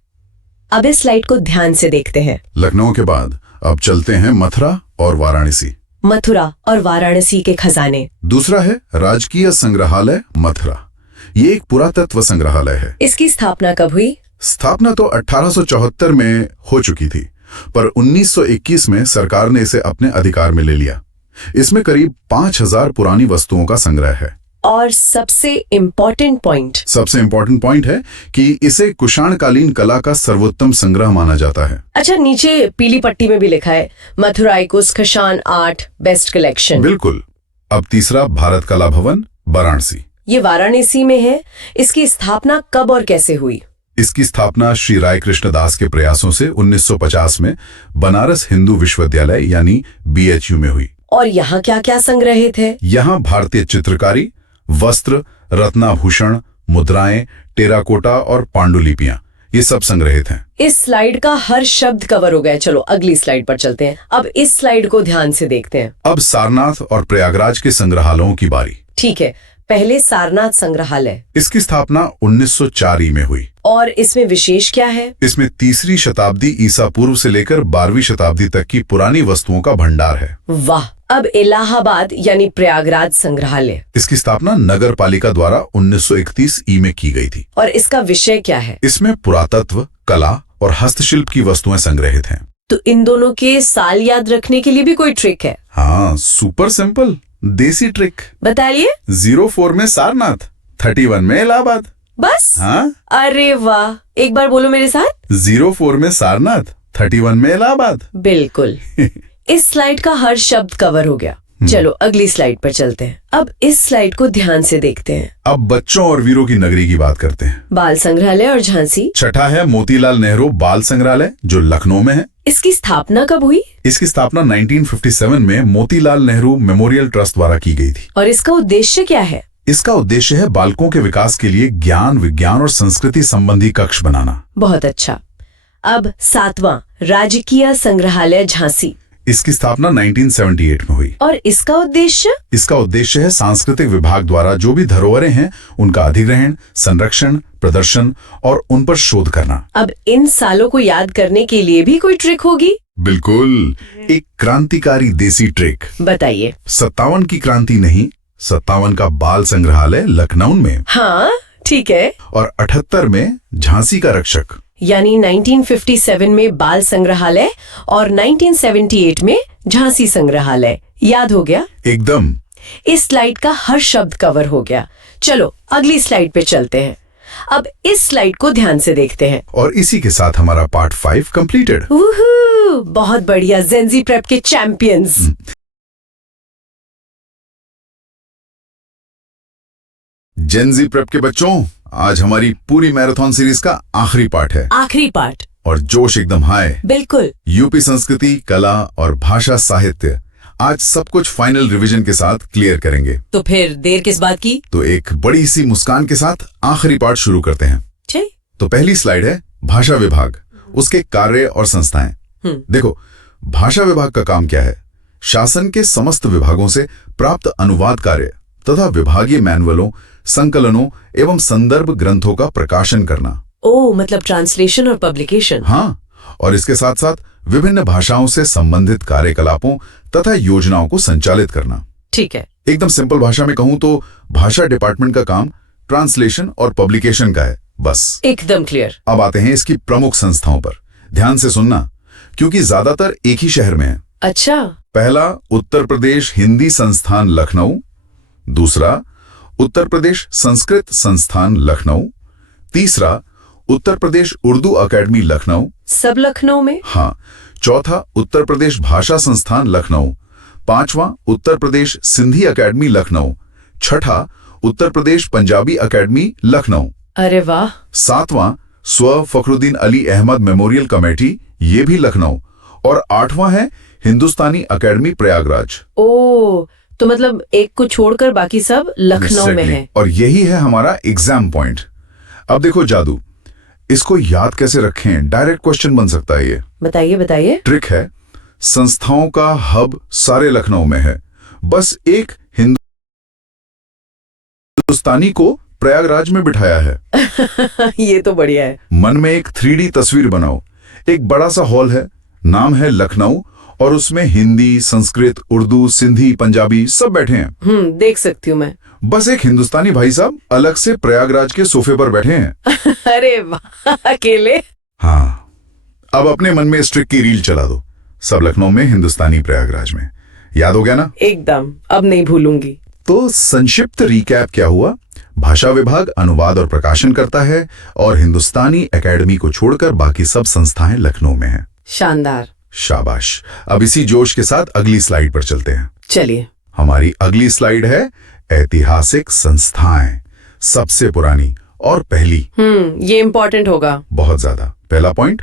अब इस स्लाइड को ध्यान से देखते हैं। लखनऊ के बाद अब चलते हैं मथुरा और वाराणसी। मथुरा और वाराणसी के खजाने। दूसरा है राजकीय संग्रहालय मथुरा। ये एक पुरातत्व संग्रहालय है। इसकी स्थापना कब हुई? स्थापना तो 1874 में हो चुकी थी, पर 1921 में सरकार ने इसे अपने अधिकार में ले लिया। इसमें करीब 5000 पुरानी वस्तुओं का संग्रह है। और सबसे इम्पोर्टेंट पॉइंट है कि इसे कुषाणकालीन कला का सर्वोत्तम संग्रह माना जाता है। अच्छा, नीचे पीली पट्टी में भी लिखा है मथुराइकुस कुषाण आर्ट बेस्ट कलेक्शन। बिल्कुल। अब तीसरा भारत कला भवन वाराणसी। ये वाराणसी में है। इसकी स्थापना कब और कैसे हुई? इसकी स्थापना श्री राय कृष्ण दास के प्रयासों से 1950 में बनारस हिंदू विश्वविद्यालय यानी BHU में हुई। और यहाँ क्या क्या संग्रहित है? यहाँ भारतीय चित्रकारी, वस्त्र, रत्नाभूषण, मुद्राएं, टेराकोटा और पांडुलिपियां, ये सब संग्रहित हैं। इस स्लाइड का हर शब्द कवर हो गया। चलो अगली स्लाइड पर चलते हैं। अब इस स्लाइड को ध्यान से देखते हैं। अब सारनाथ और प्रयागराज के संग्रहालयों की बारी। ठीक है, पहले सारनाथ संग्रहालय। इसकी स्थापना 1904 में हुई। और इसमें विशेष क्या है? इसमें 3री शताब्दी ईसा पूर्व से लेकर 12वीं शताब्दी तक की पुरानी वस्तुओं का भंडार है। वाह। अब इलाहाबाद यानी प्रयागराज संग्रहालय। इसकी स्थापना नगर पालिका द्वारा 1931 में की गई थी। और इसका विषय क्या है? इसमें पुरातत्व, कला और हस्तशिल्प की वस्तुएं संग्रहित हैं। तो इन दोनों के साल याद रखने के लिए भी कोई ट्रिक है? हाँ, सुपर सिंपल देसी ट्रिक। बताइए। 04 में सारनाथ, 31 में इलाहाबाद। बस? हाँ। अरे वाह, एक बार बोलो मेरे साथ। 04 में सारनाथ, 31 में इलाहाबाद। बिल्कुल। इस स्लाइड का हर शब्द कवर हो गया। चलो अगली स्लाइड पर चलते हैं। अब इस स्लाइड को ध्यान से देखते हैं। अब बच्चों और वीरों की नगरी की बात करते हैं। बाल संग्रहालय और झांसी। छठा है मोतीलाल नेहरू बाल संग्रहालय जो लखनऊ में है। इसकी स्थापना कब हुई? इसकी स्थापना 1957 में मोतीलाल नेहरू मेमोरियल ट्रस्ट द्वारा की गई थी। और इसका उद्देश्य क्या है? इसका उद्देश्य है बालकों के विकास के लिए ज्ञान, विज्ञान और संस्कृति संबंधी कक्ष बनाना। बहुत अच्छा। अब 7वां राजकीय संग्रहालय झांसी। इसकी स्थापना 1978 में हुई। और इसका उद्देश्य? इसका उद्देश्य है सांस्कृतिक विभाग द्वारा जो भी धरोहरें हैं उनका अधिग्रहण, संरक्षण, प्रदर्शन और उन पर शोध करना। अब इन सालों को याद करने के लिए भी कोई ट्रिक होगी? बिल्कुल, एक क्रांतिकारी देसी ट्रिक। बताइए। 57 की क्रांति नहीं, 57 का बाल संग्रहालय लखनऊ में। हाँ ठीक है। और 78 में झांसी का रक्षक। यानी 1957 में बाल संग्रहालय और 1978 में झांसी संग्रहालय। याद हो गया? एकदम। इस स्लाइड का हर शब्द कवर हो गया। चलो अगली स्लाइड पे चलते हैं। अब इस स्लाइड को ध्यान से देखते हैं। और इसी के साथ हमारा पार्ट 5 कंप्लीटेड। वूहू, बहुत बढ़िया, जेंजी प्रेप के चैंपियंस। जेनजी प्रेप के बच्चों, आज हमारी पूरी मैराथन सीरीज का आखिरी पार्ट है आखिरी पार्ट। और जोश एकदम हाई। बिल्कुल। यूपी संस्कृति, कला और भाषा साहित्य, आज सब कुछ फाइनल रिवीजन के साथ क्लियर करेंगे। तो फिर देर किस बात की? तो एक बड़ी सी मुस्कान के साथ आखिरी पार्ट शुरू करते हैं। ठीक। तो पहली स्लाइड है भाषा विभाग, उसके कार्य और संस्थाएं। देखो, भाषा विभाग का काम क्या है? शासन के समस्त विभागों से प्राप्त अनुवाद कार्य तथा विभागीय मैनुअलों, संकलनों एवं संदर्भ ग्रंथों का प्रकाशन करना। ओ, मतलब ट्रांसलेशन और पब्लिकेशन। हाँ, और इसके साथ साथ विभिन्न भाषाओं से संबंधित कार्यकलापों तथा योजनाओं को संचालित करना। ठीक है। एकदम सिंपल भाषा में कहूं तो भाषा डिपार्टमेंट का काम ट्रांसलेशन और पब्लिकेशन का है, बस। एकदम क्लियर। अब आते हैं इसकी प्रमुख संस्थाओं पर। ध्यान से सुनना, क्योंकि ज्यादातर एक ही शहर में है। अच्छा। पहला, उत्तर प्रदेश हिंदी संस्थान लखनऊ। दूसरा, उत्तर प्रदेश संस्कृत संस्थान लखनऊ। तीसरा, उत्तर प्रदेश उर्दू अकेडमी लखनऊ। सब लखनऊ में? हाँ। चौथा, उत्तर प्रदेश भाषा संस्थान लखनऊ। पांचवा, उत्तर प्रदेश सिंधी अकेडमी लखनऊ। छठा, उत्तर प्रदेश पंजाबी अकेडमी लखनऊ। अरे वाह। सातवां, स्व फखरुद्दीन अली अहमद मेमोरियल कमेटी, ये भी लखनऊ। और आठवां है हिंदुस्तानी अकेडमी प्रयागराज। ओ, तो मतलब एक को छोड़कर बाकी सब लखनऊ में है। और यही है हमारा एग्जाम पॉइंट। अब देखो जादू, इसको याद कैसे रखें? डायरेक्ट क्वेश्चन बन सकता है ये। बताइए बताइए। ट्रिक है, संस्थाओं का हब सारे लखनऊ में है, बस एक हिंदुस्तानी को प्रयागराज में बिठाया है। ये तो बढ़िया है। मन में एक 3D तस्वीर बनाओ। एक बड़ा सा हॉल है, नाम है लखनऊ, और उसमें हिंदी, संस्कृत, उर्दू, सिंधी, पंजाबी सब बैठे हैं। देख सकती हूँ मैं। बस एक हिंदुस्तानी भाई साहब अलग से प्रयागराज के सोफे पर बैठे हैं। अरे वाह, अकेले। हाँ, अब अपने मन में इस ट्रिक की रील चला दो। सब लखनऊ में, हिंदुस्तानी प्रयागराज में। याद हो गया ना? एकदम, अब नहीं भूलूंगी। तो संक्षिप्त रिकैप क्या हुआ? भाषा विभाग अनुवाद और प्रकाशन करता है और हिंदुस्तानी एकेडमी को छोड़कर बाकी सब संस्थाएं लखनऊ में हैं। शानदार। शाबाश। अब इसी जोश के साथ अगली स्लाइड पर चलते हैं। चलिए। हमारी अगली स्लाइड है ऐतिहासिक संस्थाएं, सबसे पुरानी और पहली। ये इंपॉर्टेंट होगा बहुत ज्यादा। पहला पॉइंट,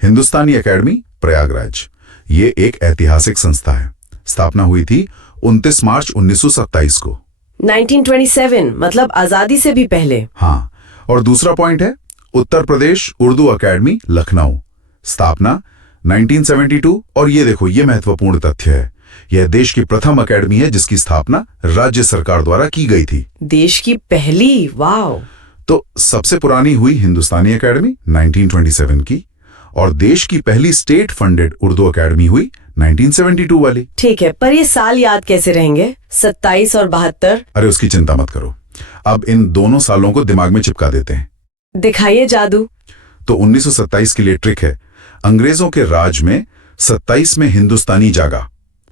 हिंदुस्तानी एकेडमी प्रयागराज। ये एक ऐतिहासिक संस्था है। स्थापना हुई थी 29 मार्च 1927 को। 1927, मतलब आजादी से भी पहले। हाँ। और दूसरा पॉइंट है उत्तर प्रदेश उर्दू अकेडमी लखनऊ। स्थापना 1972। और ये देखो, ये महत्वपूर्ण तथ्य है, यह देश की प्रथम अकेडमी है जिसकी स्थापना राज्य सरकार द्वारा की गई थी। देश की पहली? वाव। तो सबसे पुरानी हुई हिंदुस्तानी एकेडमी 1927 की, और देश की पहली स्टेट फंडेड उर्दू अकेडमी हुई 1972 वाली। ठीक है, पर ये साल याद कैसे रहेंगे? 27 और 72? अरे उसकी चिंता मत करो, अब इन दोनों सालों को दिमाग में चिपका देते हैं। दिखाइए जादू। तो 1927 के लिए ट्रिक है, अंग्रेजों के राज में 27 में हिंदुस्तानी जागा।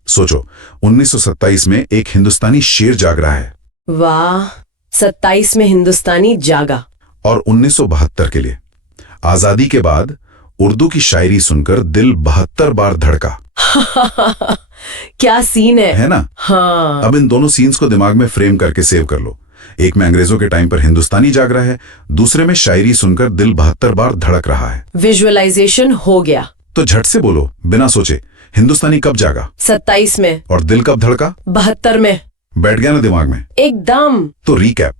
सोचो, 1927 में एक हिंदुस्तानी शेर जाग रहा है। वाह, 27 में हिंदुस्तानी जागा। और 1972 के लिए, आजादी के बाद उर्दू की शायरी सुनकर दिल 72 बार धड़का। क्या सीन है ना? हाँ। अब इन दोनों सीन्स को दिमाग में फ्रेम करके सेव कर लो। एक में अंग्रेजों के टाइम पर हिंदुस्तानी जाग रहा है, दूसरे में शायरी सुनकर दिल 72 बार धड़क रहा है। विजुअलाइजेशन हो गया। तो झट से बोलो, बिना सोचे, हिंदुस्तानी कब जागा? 27 में। और दिल कब धड़का? 72 में। बैठ गया ना दिमाग में? एकदम। तो रिकैप,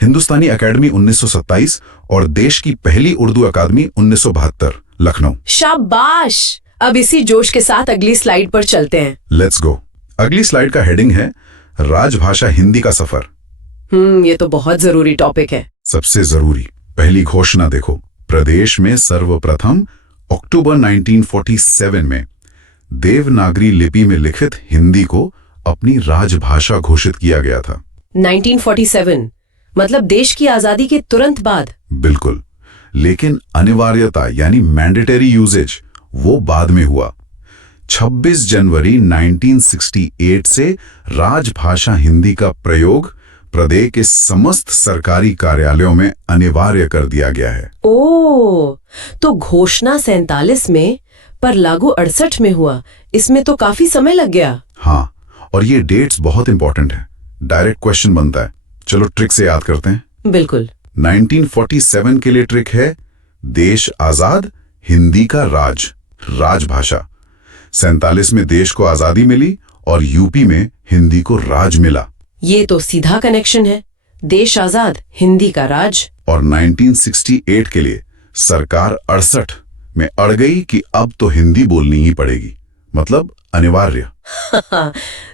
हिंदुस्तानी अकेडमी 1927 और देश की पहली उर्दू अकादमी 1972 लखनऊ। शाबाश। अब इसी जोश के साथ अगली स्लाइड पर चलते हैं। Let's go. अगली स्लाइड का हेडिंग है राजभाषा हिंदी का सफर। ये तो बहुत जरूरी टॉपिक है। सबसे जरूरी। पहली घोषणा देखो, प्रदेश में सर्वप्रथम अक्टूबर 1947 में देवनागरी लिपि में लिखित हिंदी को अपनी राजभाषा घोषित किया गया था। 1947 मतलब देश की आजादी के तुरंत बाद? बिल्कुल, लेकिन अनिवार्यता यानी मैंडेटरी यूजेज वो बाद में हुआ। 26 जनवरी 1968 से राजभाषा हिंदी का प्रयोग प्रदेश के समस्त सरकारी कार्यालयों में अनिवार्य कर दिया गया है। ओ, तो घोषणा 47 में पर लागू 68 में हुआ। इसमें तो काफी समय लग गया। हाँ, और ये डेट्स बहुत इंपॉर्टेंट है। डायरेक्ट क्वेश्चन बनता है, चलो ट्रिक से याद करते हैं। बिल्कुल। 1947 के लिए ट्रिक है देश आजाद, हिंदी का राज, राजभाषा। 47 में देश को आजादी मिली और यूपी में हिंदी को राज मिला। ये तो सीधा कनेक्शन है, देश आजाद, हिंदी का राज। और 1968 के लिए सरकार 68 में अड़ गई कि अब तो हिंदी बोलनी ही पड़ेगी, मतलब अनिवार्य।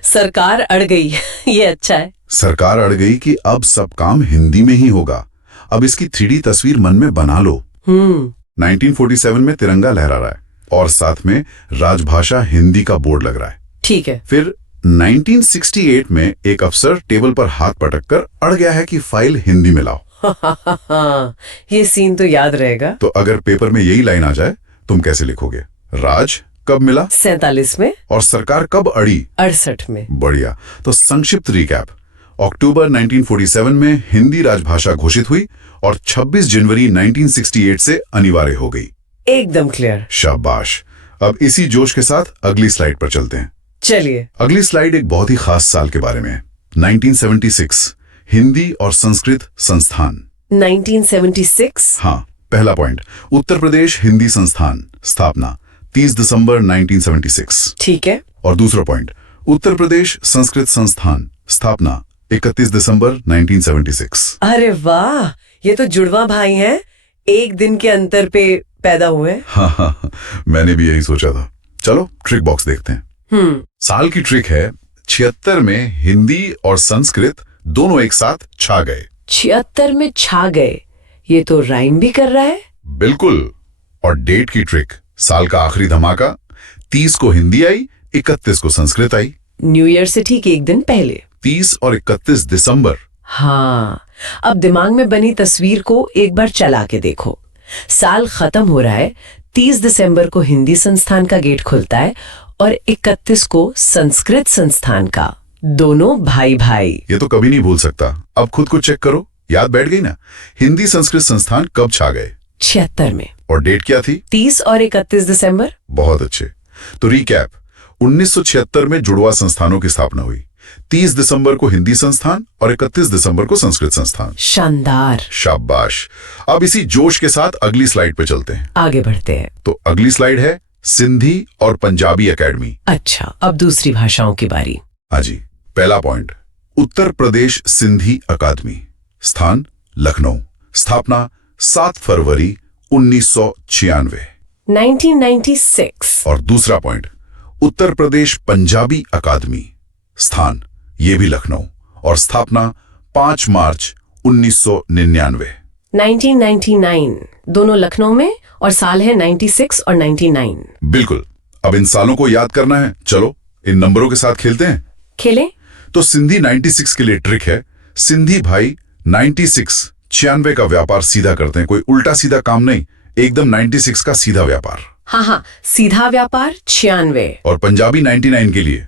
सरकार अड़ गई। ये अच्छा है। सरकार अड़ गई कि अब सब काम हिंदी में ही होगा। अब इसकी 3D तस्वीर मन में बना लो। 1947 में तिरंगा लहरा रहा है और साथ में राजभाषा हिंदी का बोर्ड लग रहा है। ठीक है। फिर 1968 में एक अफसर टेबल पर हाथ पटककर अड़ गया है कि फाइल हिंदी में लाओ। ये सीन तो याद रहेगा। तो अगर पेपर में यही लाइन आ जाए, तुम कैसे लिखोगे? राज कब मिला 47 में और सरकार कब अड़ी 68 में। बढ़िया। तो संक्षिप्त रिकैप, अक्टूबर 1947 में हिंदी राजभाषा घोषित हुई और 26 जनवरी 1968 से अनिवार्य हो गई। एकदम क्लियर। शाबाश। अब इसी जोश के साथ अगली स्लाइड पर चलते हैं। चलिए। अगली स्लाइड एक बहुत ही खास साल के बारे में है। 1976 हिंदी और संस्कृत संस्थान। 1976। हाँ, पहला पॉइंट, उत्तर प्रदेश हिंदी संस्थान स्थापना 30 दिसंबर 1976। ठीक है। और दूसरा पॉइंट, उत्तर प्रदेश संस्कृत संस्थान स्थापना 31 दिसंबर 1976। अरे वाह, ये तो जुड़वा भाई हैं, एक दिन के अंतर पे पैदा हुए। हाँ, मैंने भी यही सोचा था। चलो ट्रिक बॉक्स देखते हैं। साल की ट्रिक है 76 में हिंदी और संस्कृत दोनों एक साथ छा गए। 76 में छा गए, ये तो राइम भी कर रहा है। बिल्कुल। और डेट की ट्रिक, साल का आखिरी धमाका, 30 को हिंदी आई, 31 को संस्कृत आई। न्यू ईयर से ठीक एक दिन पहले। 30 और 31 दिसंबर। हाँ, अब दिमाग में बनी तस्वीर को एक बार चला के देखो। साल खत्म हो रहा है, 30 दिसंबर को हिंदी संस्थान का गेट खुलता है और 31 को संस्कृत संस्थान का। दोनों भाई भाई। ये तो कभी नहीं भूल सकता। अब खुद को चेक करो, याद बैठ गई ना? हिंदी संस्कृत संस्थान कब छा गए? 76 में। और डेट क्या थी? 30 और 31 दिसंबर। बहुत अच्छे। तो रिकैप, 1976 में जुड़वा संस्थानों की स्थापना हुई। 30 दिसंबर को हिंदी संस्थान और 31 दिसंबर को संस्कृत संस्थान। शानदार। शाबाश। अब इसी जोश के साथ अगली स्लाइड पे चलते हैं। आगे बढ़ते हैं। तो अगली स्लाइड है सिंधी और पंजाबी एकेडमी। अच्छा, अब दूसरी भाषाओं की बारी। हाँ जी। पहला पॉइंट, उत्तर प्रदेश सिंधी अकादमी, स्थान लखनऊ, स्थापना 7 फरवरी 1996। 1996। और दूसरा पॉइंट, उत्तर प्रदेश पंजाबी अकादमी, स्थान ये भी लखनऊ और स्थापना 5 मार्च 1999। 1999, दोनों लखनऊ में और साल है 96 और 99। बिल्कुल। अब इन सालों को याद करना है, चलो इन नंबरों के साथ खेलते हैं। खेलें? तो सिंधी 96 के लिए ट्रिक है, सिंधी भाई 96 का व्यापार सीधा करते हैं, कोई उल्टा सीधा काम नहीं, एकदम 96 का सीधा व्यापार। हाँ, सीधा व्यापार 96। और पंजाबी 99 के लिए,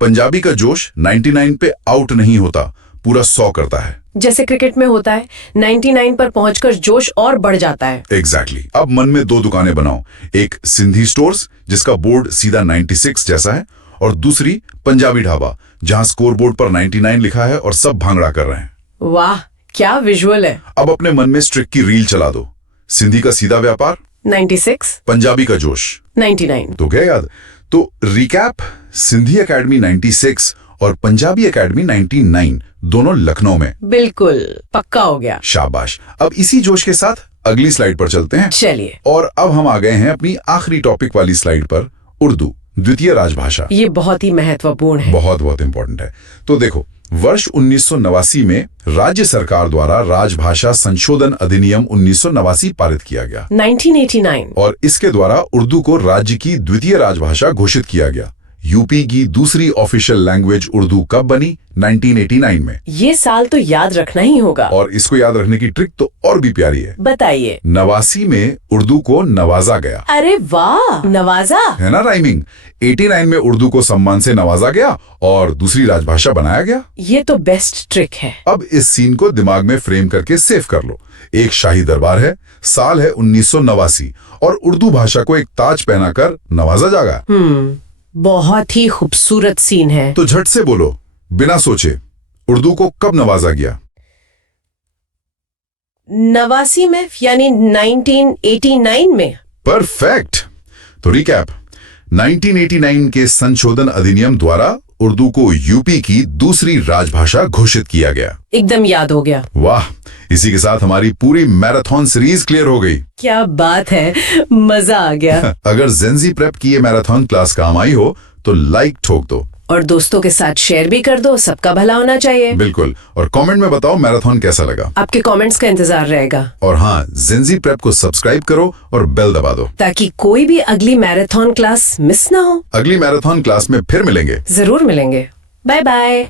पंजाबी का जोश 99 पे आउट नहीं होता, पूरा 100 करता है। जैसे क्रिकेट में होता है, 99 पर पहुंचकर जोश और बढ़ जाता है। एग्जैक्टली। अब मन में 2 दुकानें बनाओ, एक सिंधी स्टोर्स जिसका बोर्ड सीधा 96 जैसा है, और दूसरी पंजाबी ढाबा जहां स्कोर बोर्ड पर 99 लिखा है और सब भांगड़ा कर रहे हैं। वाह, क्या विजुअल है। अब अपने मन में स्ट्रिक की रील चला दो, सिंधी का सीधा व्यापार 96, पंजाबी का जोश 99। तो क्या याद? तो रिकैप, सिंधी एकेडमी 96 और पंजाबी एकेडमी 99 दोनों लखनऊ में। बिल्कुल पक्का हो गया। शाबाश। अब इसी जोश के साथ अगली स्लाइड पर चलते हैं। चलिए। और अब हम आ गए हैं अपनी आखिरी टॉपिक वाली स्लाइड पर, उर्दू द्वितीय राजभाषा। ये बहुत ही महत्वपूर्ण है। बहुत इंपॉर्टेंट है। तो देखो, वर्ष 1989 में राज्य सरकार द्वारा राजभाषा संशोधन अधिनियम 1989 पारित किया गया 1989। और इसके द्वारा उर्दू को राज्य की द्वितीय राजभाषा घोषित किया गया। यूपी की दूसरी ऑफिशियल लैंग्वेज उर्दू कब बनी? 1989 में। ये साल तो याद रखना ही होगा। और इसको याद रखने की ट्रिक तो और भी प्यारी है। बताइए। 89 में उर्दू को नवाजा गया। अरे वाह, नवाजा। है ना राइमिंग। 89 में उर्दू को सम्मान से नवाजा गया और दूसरी राजभाषा बनाया गया। ये तो बेस्ट ट्रिक है। अब इस सीन को दिमाग में फ्रेम करके सेव कर लो। एक शाही दरबार है, साल है 1989 और उर्दू भाषा को एक ताज पहनाकर नवाजा जागा। बहुत ही खूबसूरत सीन है। तो झट से बोलो, बिना सोचे, उर्दू को कब नवाजा गया? 89 में, यानी 1989 में। परफेक्ट। तो रिकैप, 1989 के संशोधन अधिनियम द्वारा उर्दू को यूपी की दूसरी राजभाषा घोषित किया गया। एकदम याद हो गया। वाह, इसी के साथ हमारी पूरी मैराथन सीरीज क्लियर हो गई। क्या बात है, मजा आ गया। अगर जेंजी प्रेप की ये मैराथन क्लास काम आई हो तो लाइक ठोक दो और दोस्तों के साथ शेयर भी कर दो, सबका भला होना चाहिए। बिल्कुल। और कमेंट में बताओ मैराथन कैसा लगा। आपके कमेंट्स का इंतजार रहेगा। और हाँ, जेंजी प्रेप को सब्सक्राइब करो और बेल दबा दो ताकि कोई भी अगली मैराथन क्लास मिस ना हो। अगली मैराथन क्लास में फिर मिलेंगे। जरूर मिलेंगे। Bye bye.